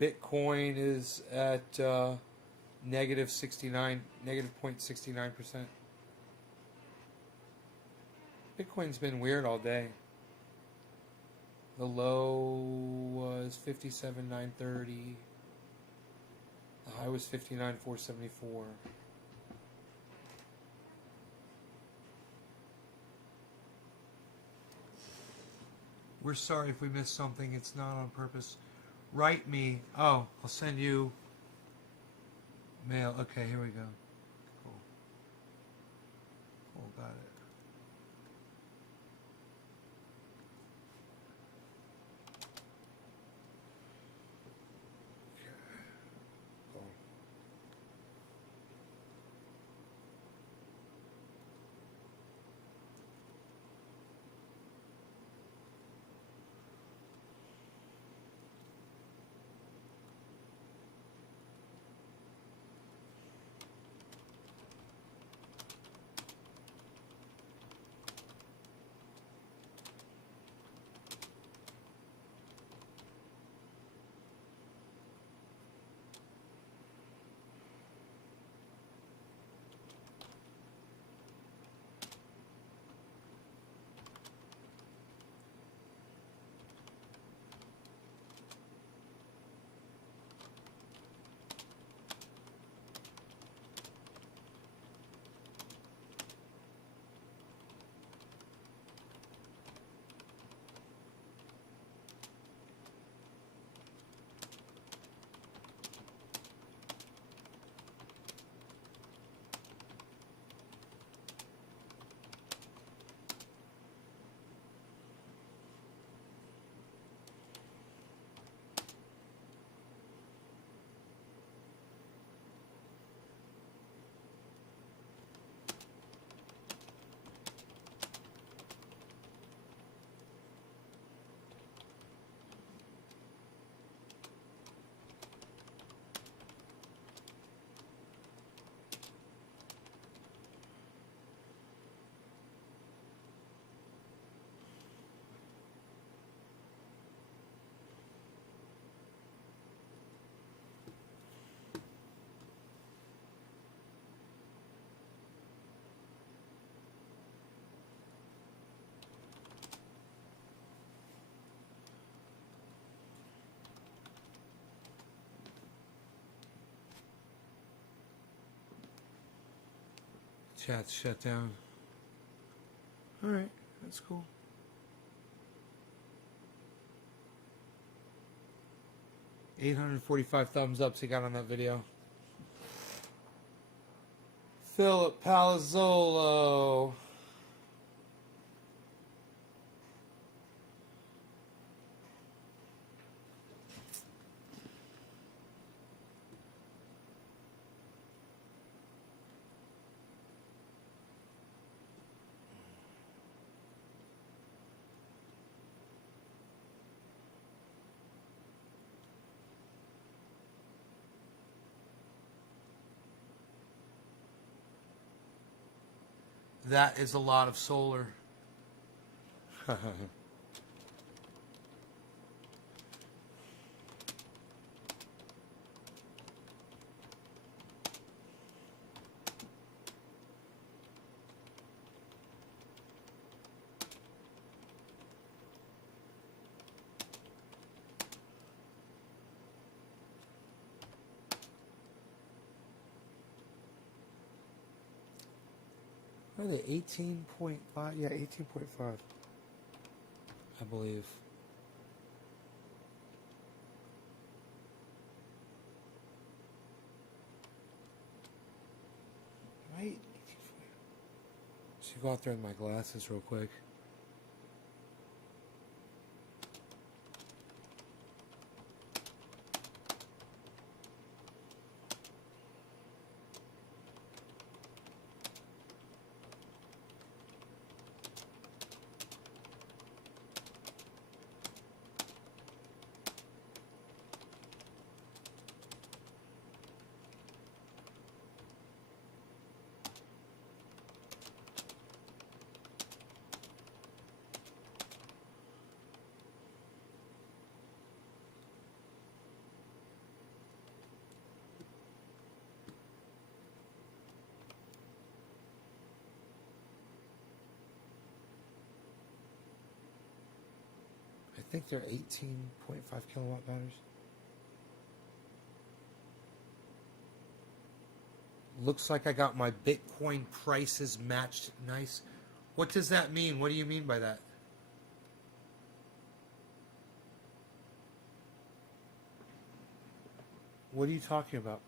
Bitcoin is at negative 0.69%. Bitcoin's been weird all day. The low was 57,930. The high was 59,474. We're sorry if we missed something. It's not on purpose. Write me. Oh, I'll send you mail. Okay, here we go. Cool. Cool, got it. Cool. Chat's shut down. Alright, that's cool. $845 thumbs ups he got on that video. Philip Palazzolo. That is a lot of solar. What are they? 18.5? Yeah, 18.5. I believe. Right? Should go out there with my glasses real quick. think they're 18.5 kilowatt batteries. Looks like I got my Bitcoin prices matched nice. What does that mean? What do you mean by that? What are you talking about?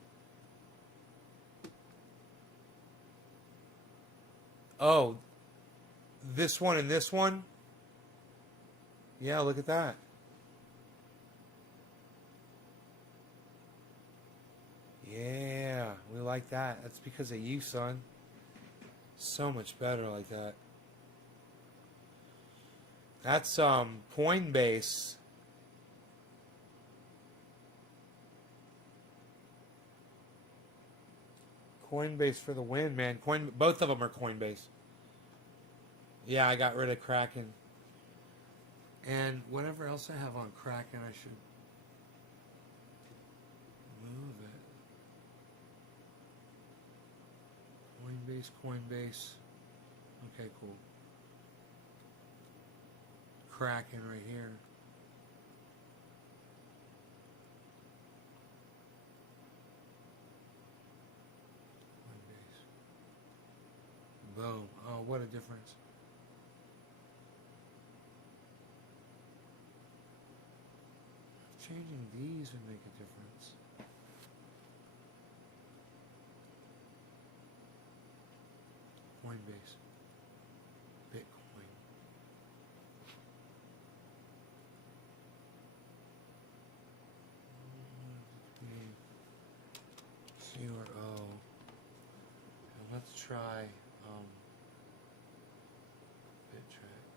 Oh, this one and this one? Yeah, look at that. Yeah, we like that. That's because of you, son. So much better like that. That's Coinbase. Coinbase for the win, man. Both of them are Coinbase. Yeah, I got rid of Kraken. And whatever else I have on Kraken, I should move it. Coinbase. Okay, cool. Kraken right here. Coinbase. Boom. Oh, what a difference. Changing these would make a difference. Coinbase. Bitcoin. C or O. And let's try Bittrex.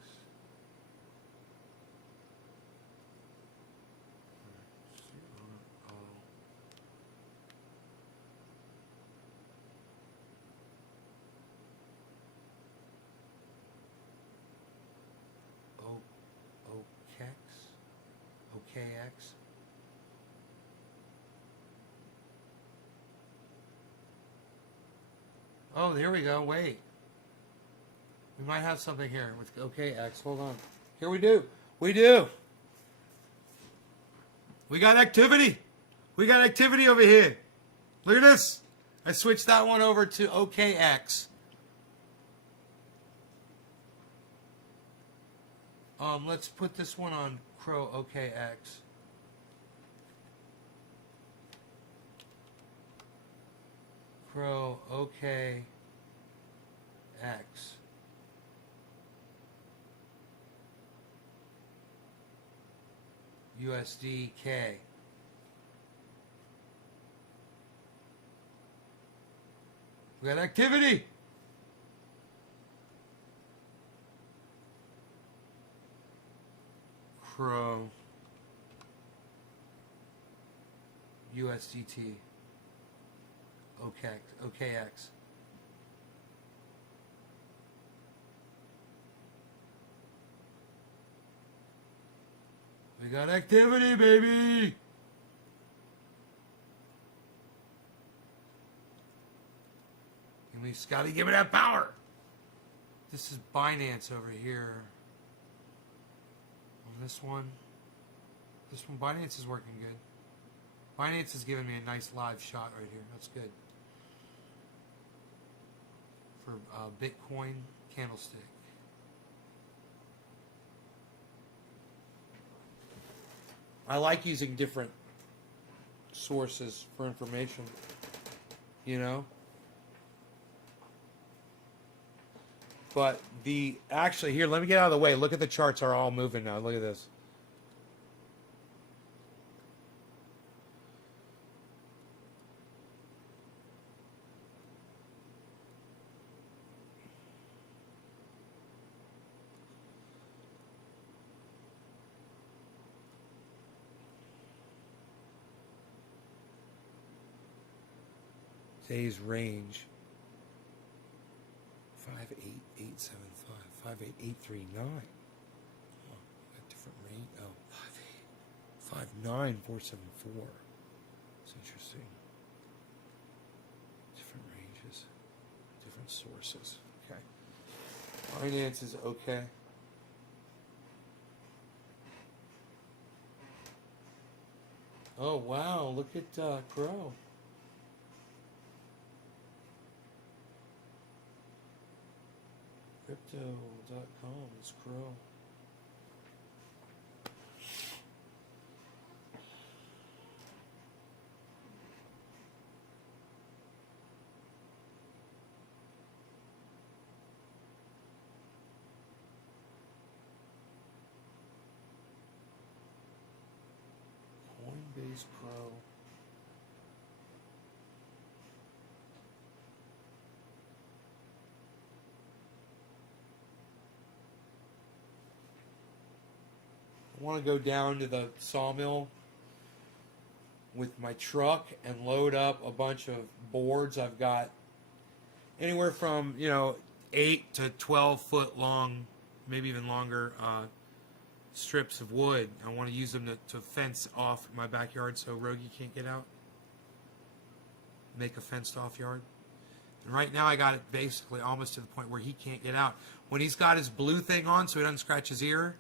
C or O. OKX. Oh, there we go. Wait. We might have something here with OKX. Hold on. Here we do. We do. We got activity. We got activity over here. Look at this. I switched that one over to OKX. Let's put this one on Crow OKX. Crow OKX. USDK. We got activity. Crow USDT OKX. We got activity, baby. And we just gotta give it that power. This is Binance over here. This one, Binance is working good. Binance is giving me a nice live shot right here. That's good. For Bitcoin candlestick. I like using different sources for information. You know? But actually, here, let me get out of the way. Look at the charts are all moving now. Look at this. Today's range. 58875, 58839. Oh, a different range. Oh, 59474. It's interesting. Different ranges, different sources. Okay. Finance is okay. Oh, wow. Look at Crow. Crypto.com is Crow. Coinbase Pro. I want to go down to the sawmill with my truck and load up a bunch of boards. I've got anywhere from 8 to 12 foot long, maybe even longer strips of wood. I want to use them to fence off my backyard so Rogie can't get out. Make a fenced off yard. And right now I got it basically almost to the point where he can't get out. When he's got his blue thing on so he doesn't scratch his ear,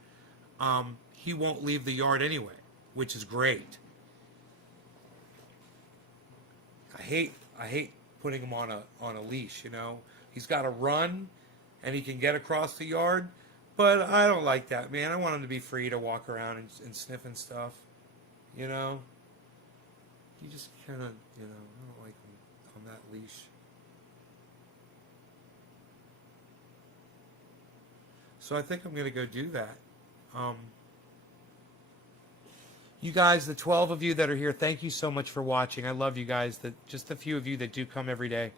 he won't leave the yard anyway, which is great. I hate putting him on a leash, He's got to run and he can get across the yard, but I don't like that, man. I want him to be free to walk around and sniffing stuff, You just kind of, I don't like him on that leash. So I think I'm going to go do that. You guys, the 12 of you that are here, thank you so much for watching. I love you guys. Just the few of you that do come every day.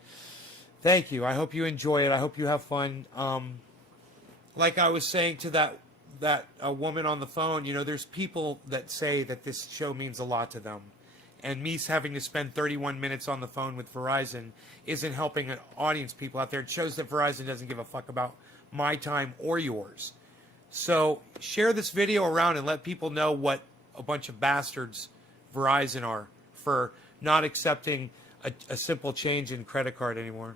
Thank you. I hope you enjoy it. I hope you have fun. Like I was saying to that woman on the phone, there's people that say that this show means a lot to them. And me having to spend 31 minutes on the phone with Verizon isn't helping audience people out there. It shows that Verizon doesn't give a fuck about my time or yours. So share this video around and let people know what a bunch of bastards Verizon are for not accepting a simple change in credit card anymore.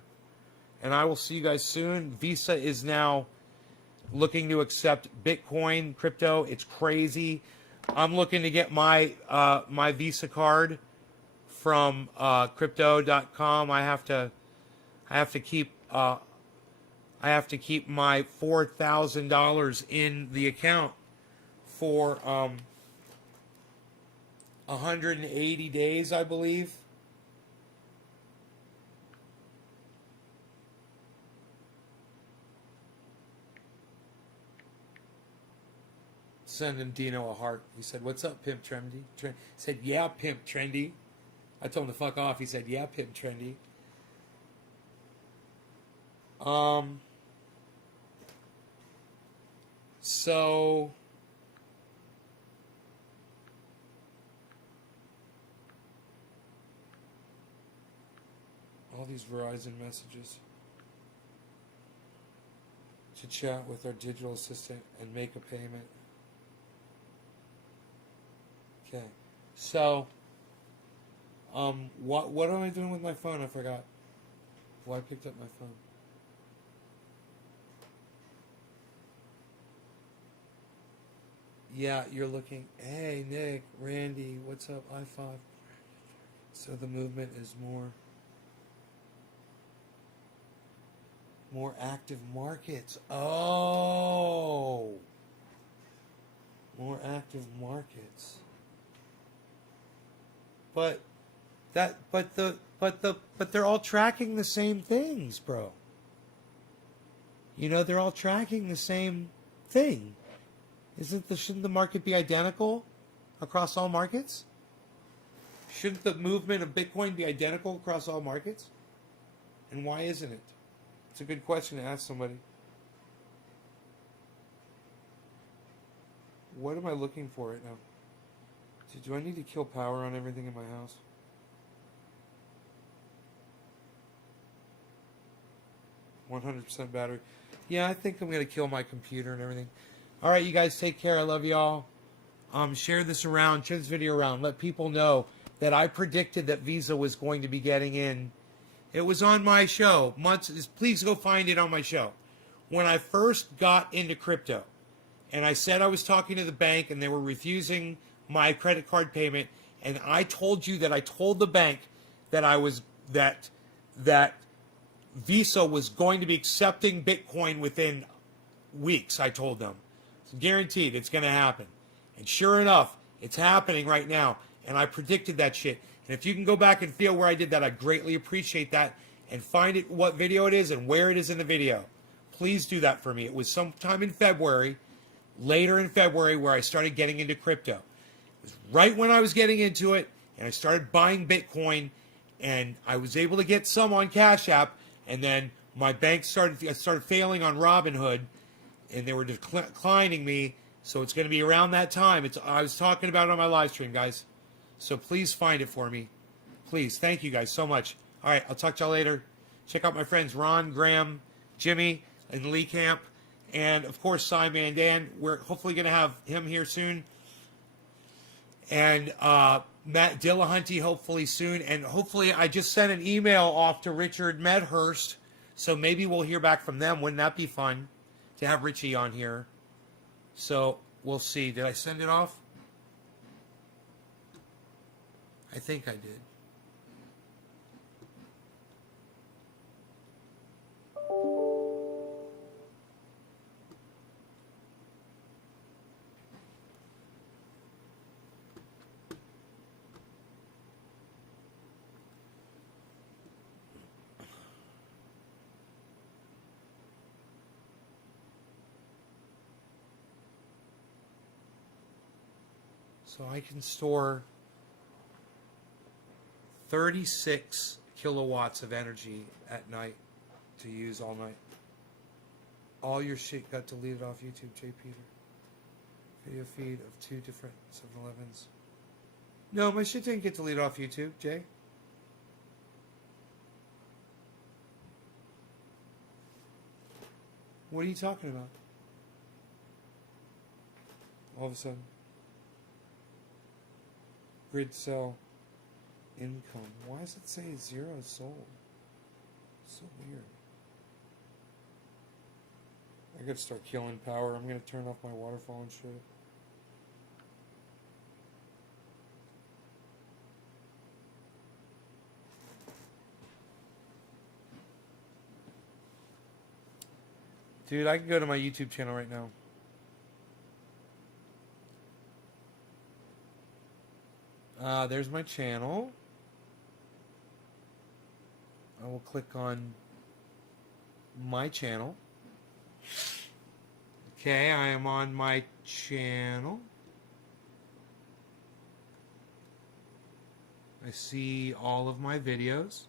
And I will see you guys soon. Visa is now looking to accept Bitcoin, crypto. It's crazy. I'm looking to get my my Visa card from crypto.com. I have to keep my $4,000 in the account for 180 days, I believe. Sending Dino a heart. He said, "What's up, Pimp Trendy?" He said, "Yeah, Pimp Trendy." I told him to fuck off. He said, "Yeah, Pimp Trendy." So all these Verizon messages to chat with our digital assistant and make a payment. Okay, so what am I doing with my phone? I forgot. Well, I picked up my phone. Yeah, you're looking. Hey, Nick, Randy, what's up? I5. So the movement is more active markets. Oh, more active markets. But they're all tracking the same things, bro. They're all tracking the same thing. Shouldn't the market be identical across all markets? Shouldn't the movement of Bitcoin be identical across all markets? And why isn't it? It's a good question to ask somebody. What am I looking for right now? Do I need to kill power on everything in my house? %100 battery. Yeah, I think I'm going to kill my computer and everything. All right, you guys, take care. I love y'all. Share this around. Share this video around. Let people know that I predicted that Visa was going to be getting in. It was on my show. Please go find it on my show. When I first got into crypto, and I said I was talking to the bank, and they were refusing my credit card payment, And I told you that I told the bank that I was that Visa was going to be accepting Bitcoin within weeks. I told them. It's guaranteed it's going to happen. And sure enough, it's happening right now. And I predicted that shit. And if you can go back and feel where I did that, I greatly appreciate that. And find it, what video it is and where it is in the video. Please do that for me. It was sometime in February, later in February, where I started getting into crypto. It was right when I was getting into it, and I started buying Bitcoin, and I was able to get some on Cash App, and then my bank started failing on Robinhood, and they were declining me. So it's going to be around that time. I was talking about it on my live stream, guys. So please find it for me. Please. Thank you guys so much. All right. I'll talk to y'all later. Check out my friends Ron, Graham, Jimmy, and Lee Camp. And, of course, Simon Dan. We're hopefully going to have him here soon. And Matt Dillahunty hopefully soon. And hopefully I just sent an email off to Richard Medhurst. So maybe we'll hear back from them. Wouldn't that be fun to have Richie on here? So we'll see. Did I send it off? I think I did. So I can store 36 kilowatts of energy at night to use all night. All your shit got deleted off YouTube, J. Peter. Video feed of 2 different 7-Elevens. No, my shit didn't get deleted off YouTube, Jay. What are you talking about? All of a sudden. Grid cell income. Why does it say 0 sold? So weird. I gotta start killing power. I'm gonna turn off my waterfall and shit. Dude, I can go to my YouTube channel right now. There's my channel. I will click on my channel. Okay, I am on my channel. I see all of my videos.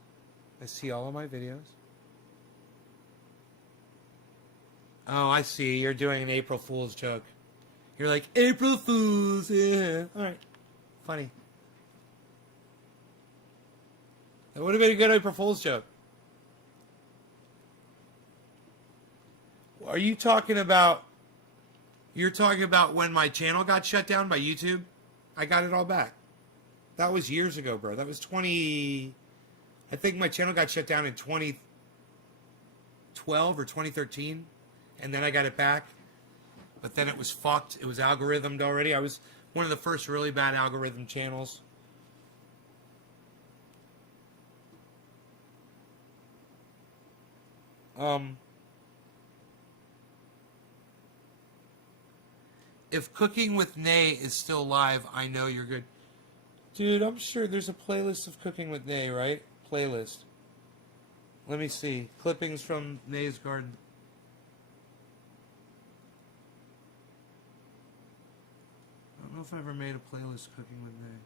Oh, I see. You're doing an April Fool's joke. You're like, April Fool's, yeah. Alright. Funny. That would have been a good April Fool's joke. Are you talking about... You're talking about when my channel got shut down by YouTube? I got it all back. That was years ago, bro. That was 20... I think my channel got shut down in 2012 or 2013. And then I got it back. But then it was fucked. It was algorithmed already. I was one of the first really bad algorithm channels. If Cooking with Nay is still live, I know you're good. Dude, I'm sure there's a playlist of Cooking with Nay, right? Playlist. Let me see. Clippings from Nay's Garden. I don't know if I ever made a playlist Cooking with Nay.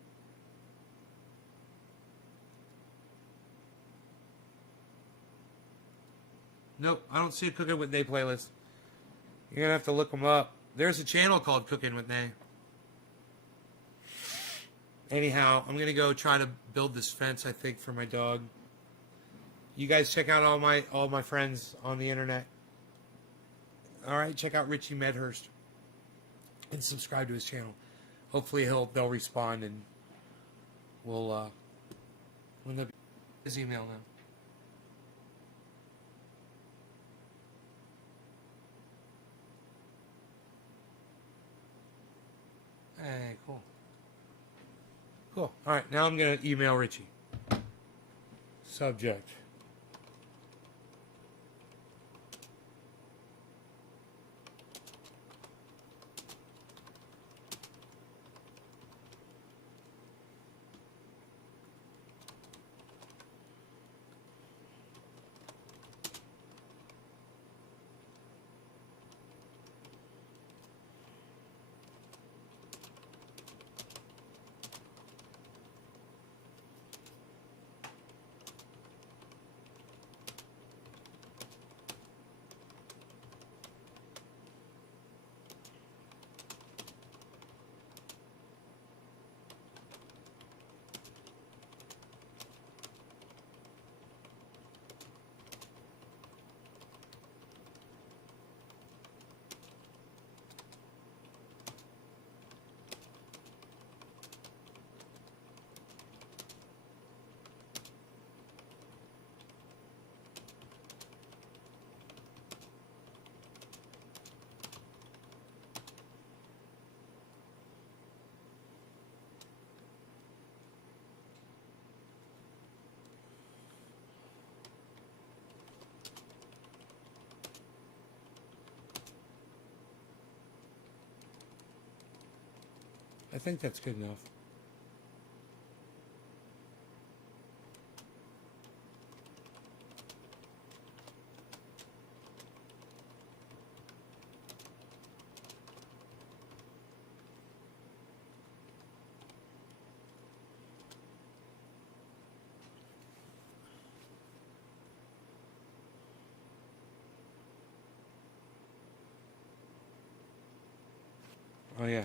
Nope, I don't see a Cooking with Nay playlist. You're going to have to look them up. There's a channel called Cooking with Nay. Anyhow, I'm going to go try to build this fence, I think, for my dog. You guys check out all my friends on the internet. All right, check out Richie Medhurst. And subscribe to his channel. Hopefully they'll respond and we'll his email now. Hey, cool. Cool. All right, now I'm going to email Richie. Subject. I think that's good enough. Oh, yeah.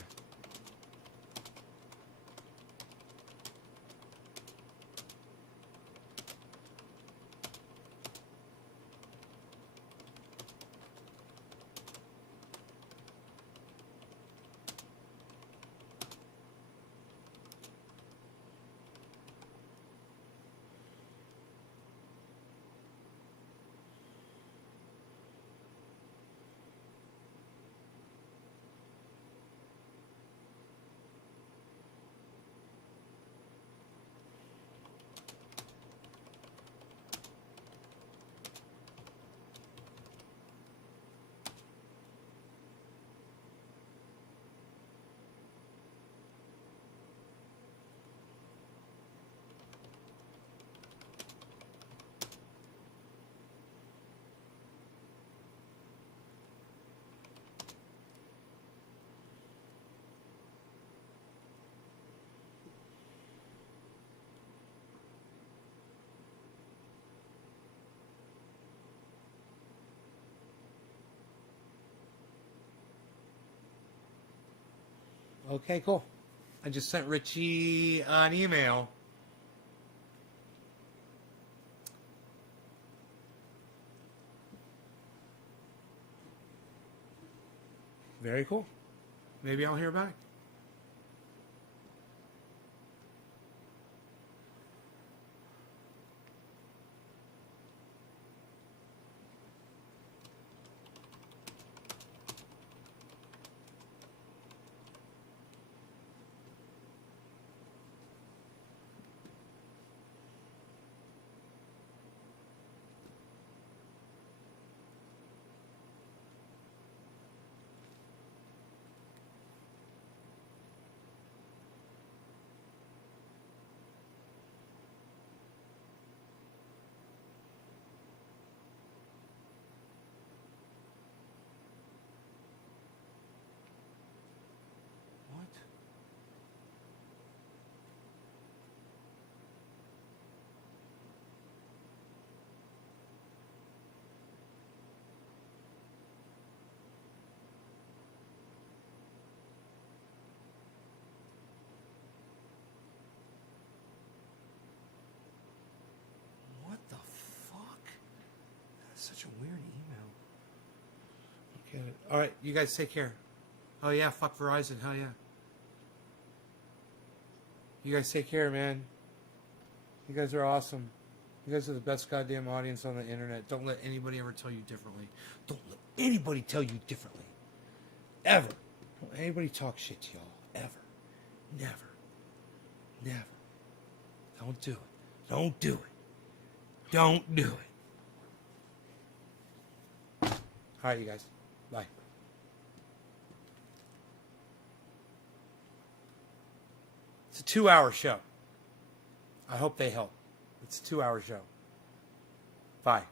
Okay, cool. I just sent Richie an email. Very cool. Maybe I'll hear back. What? What the fuck? That's such a weird email. Okay. All right, you guys take care. Oh yeah, fuck Verizon. Hell yeah. You guys take care, man. You guys are awesome. You guys are the best goddamn audience on the internet. Don't let anybody ever tell you differently. Don't let anybody tell you differently. Ever. Don't let anybody talk shit to y'all. Ever. Never. Never. Don't do it. Don't do it. Don't do it. All right, you guys. Bye. It's a 2-hour show. I hope they help. It's a 2-hour show. Bye.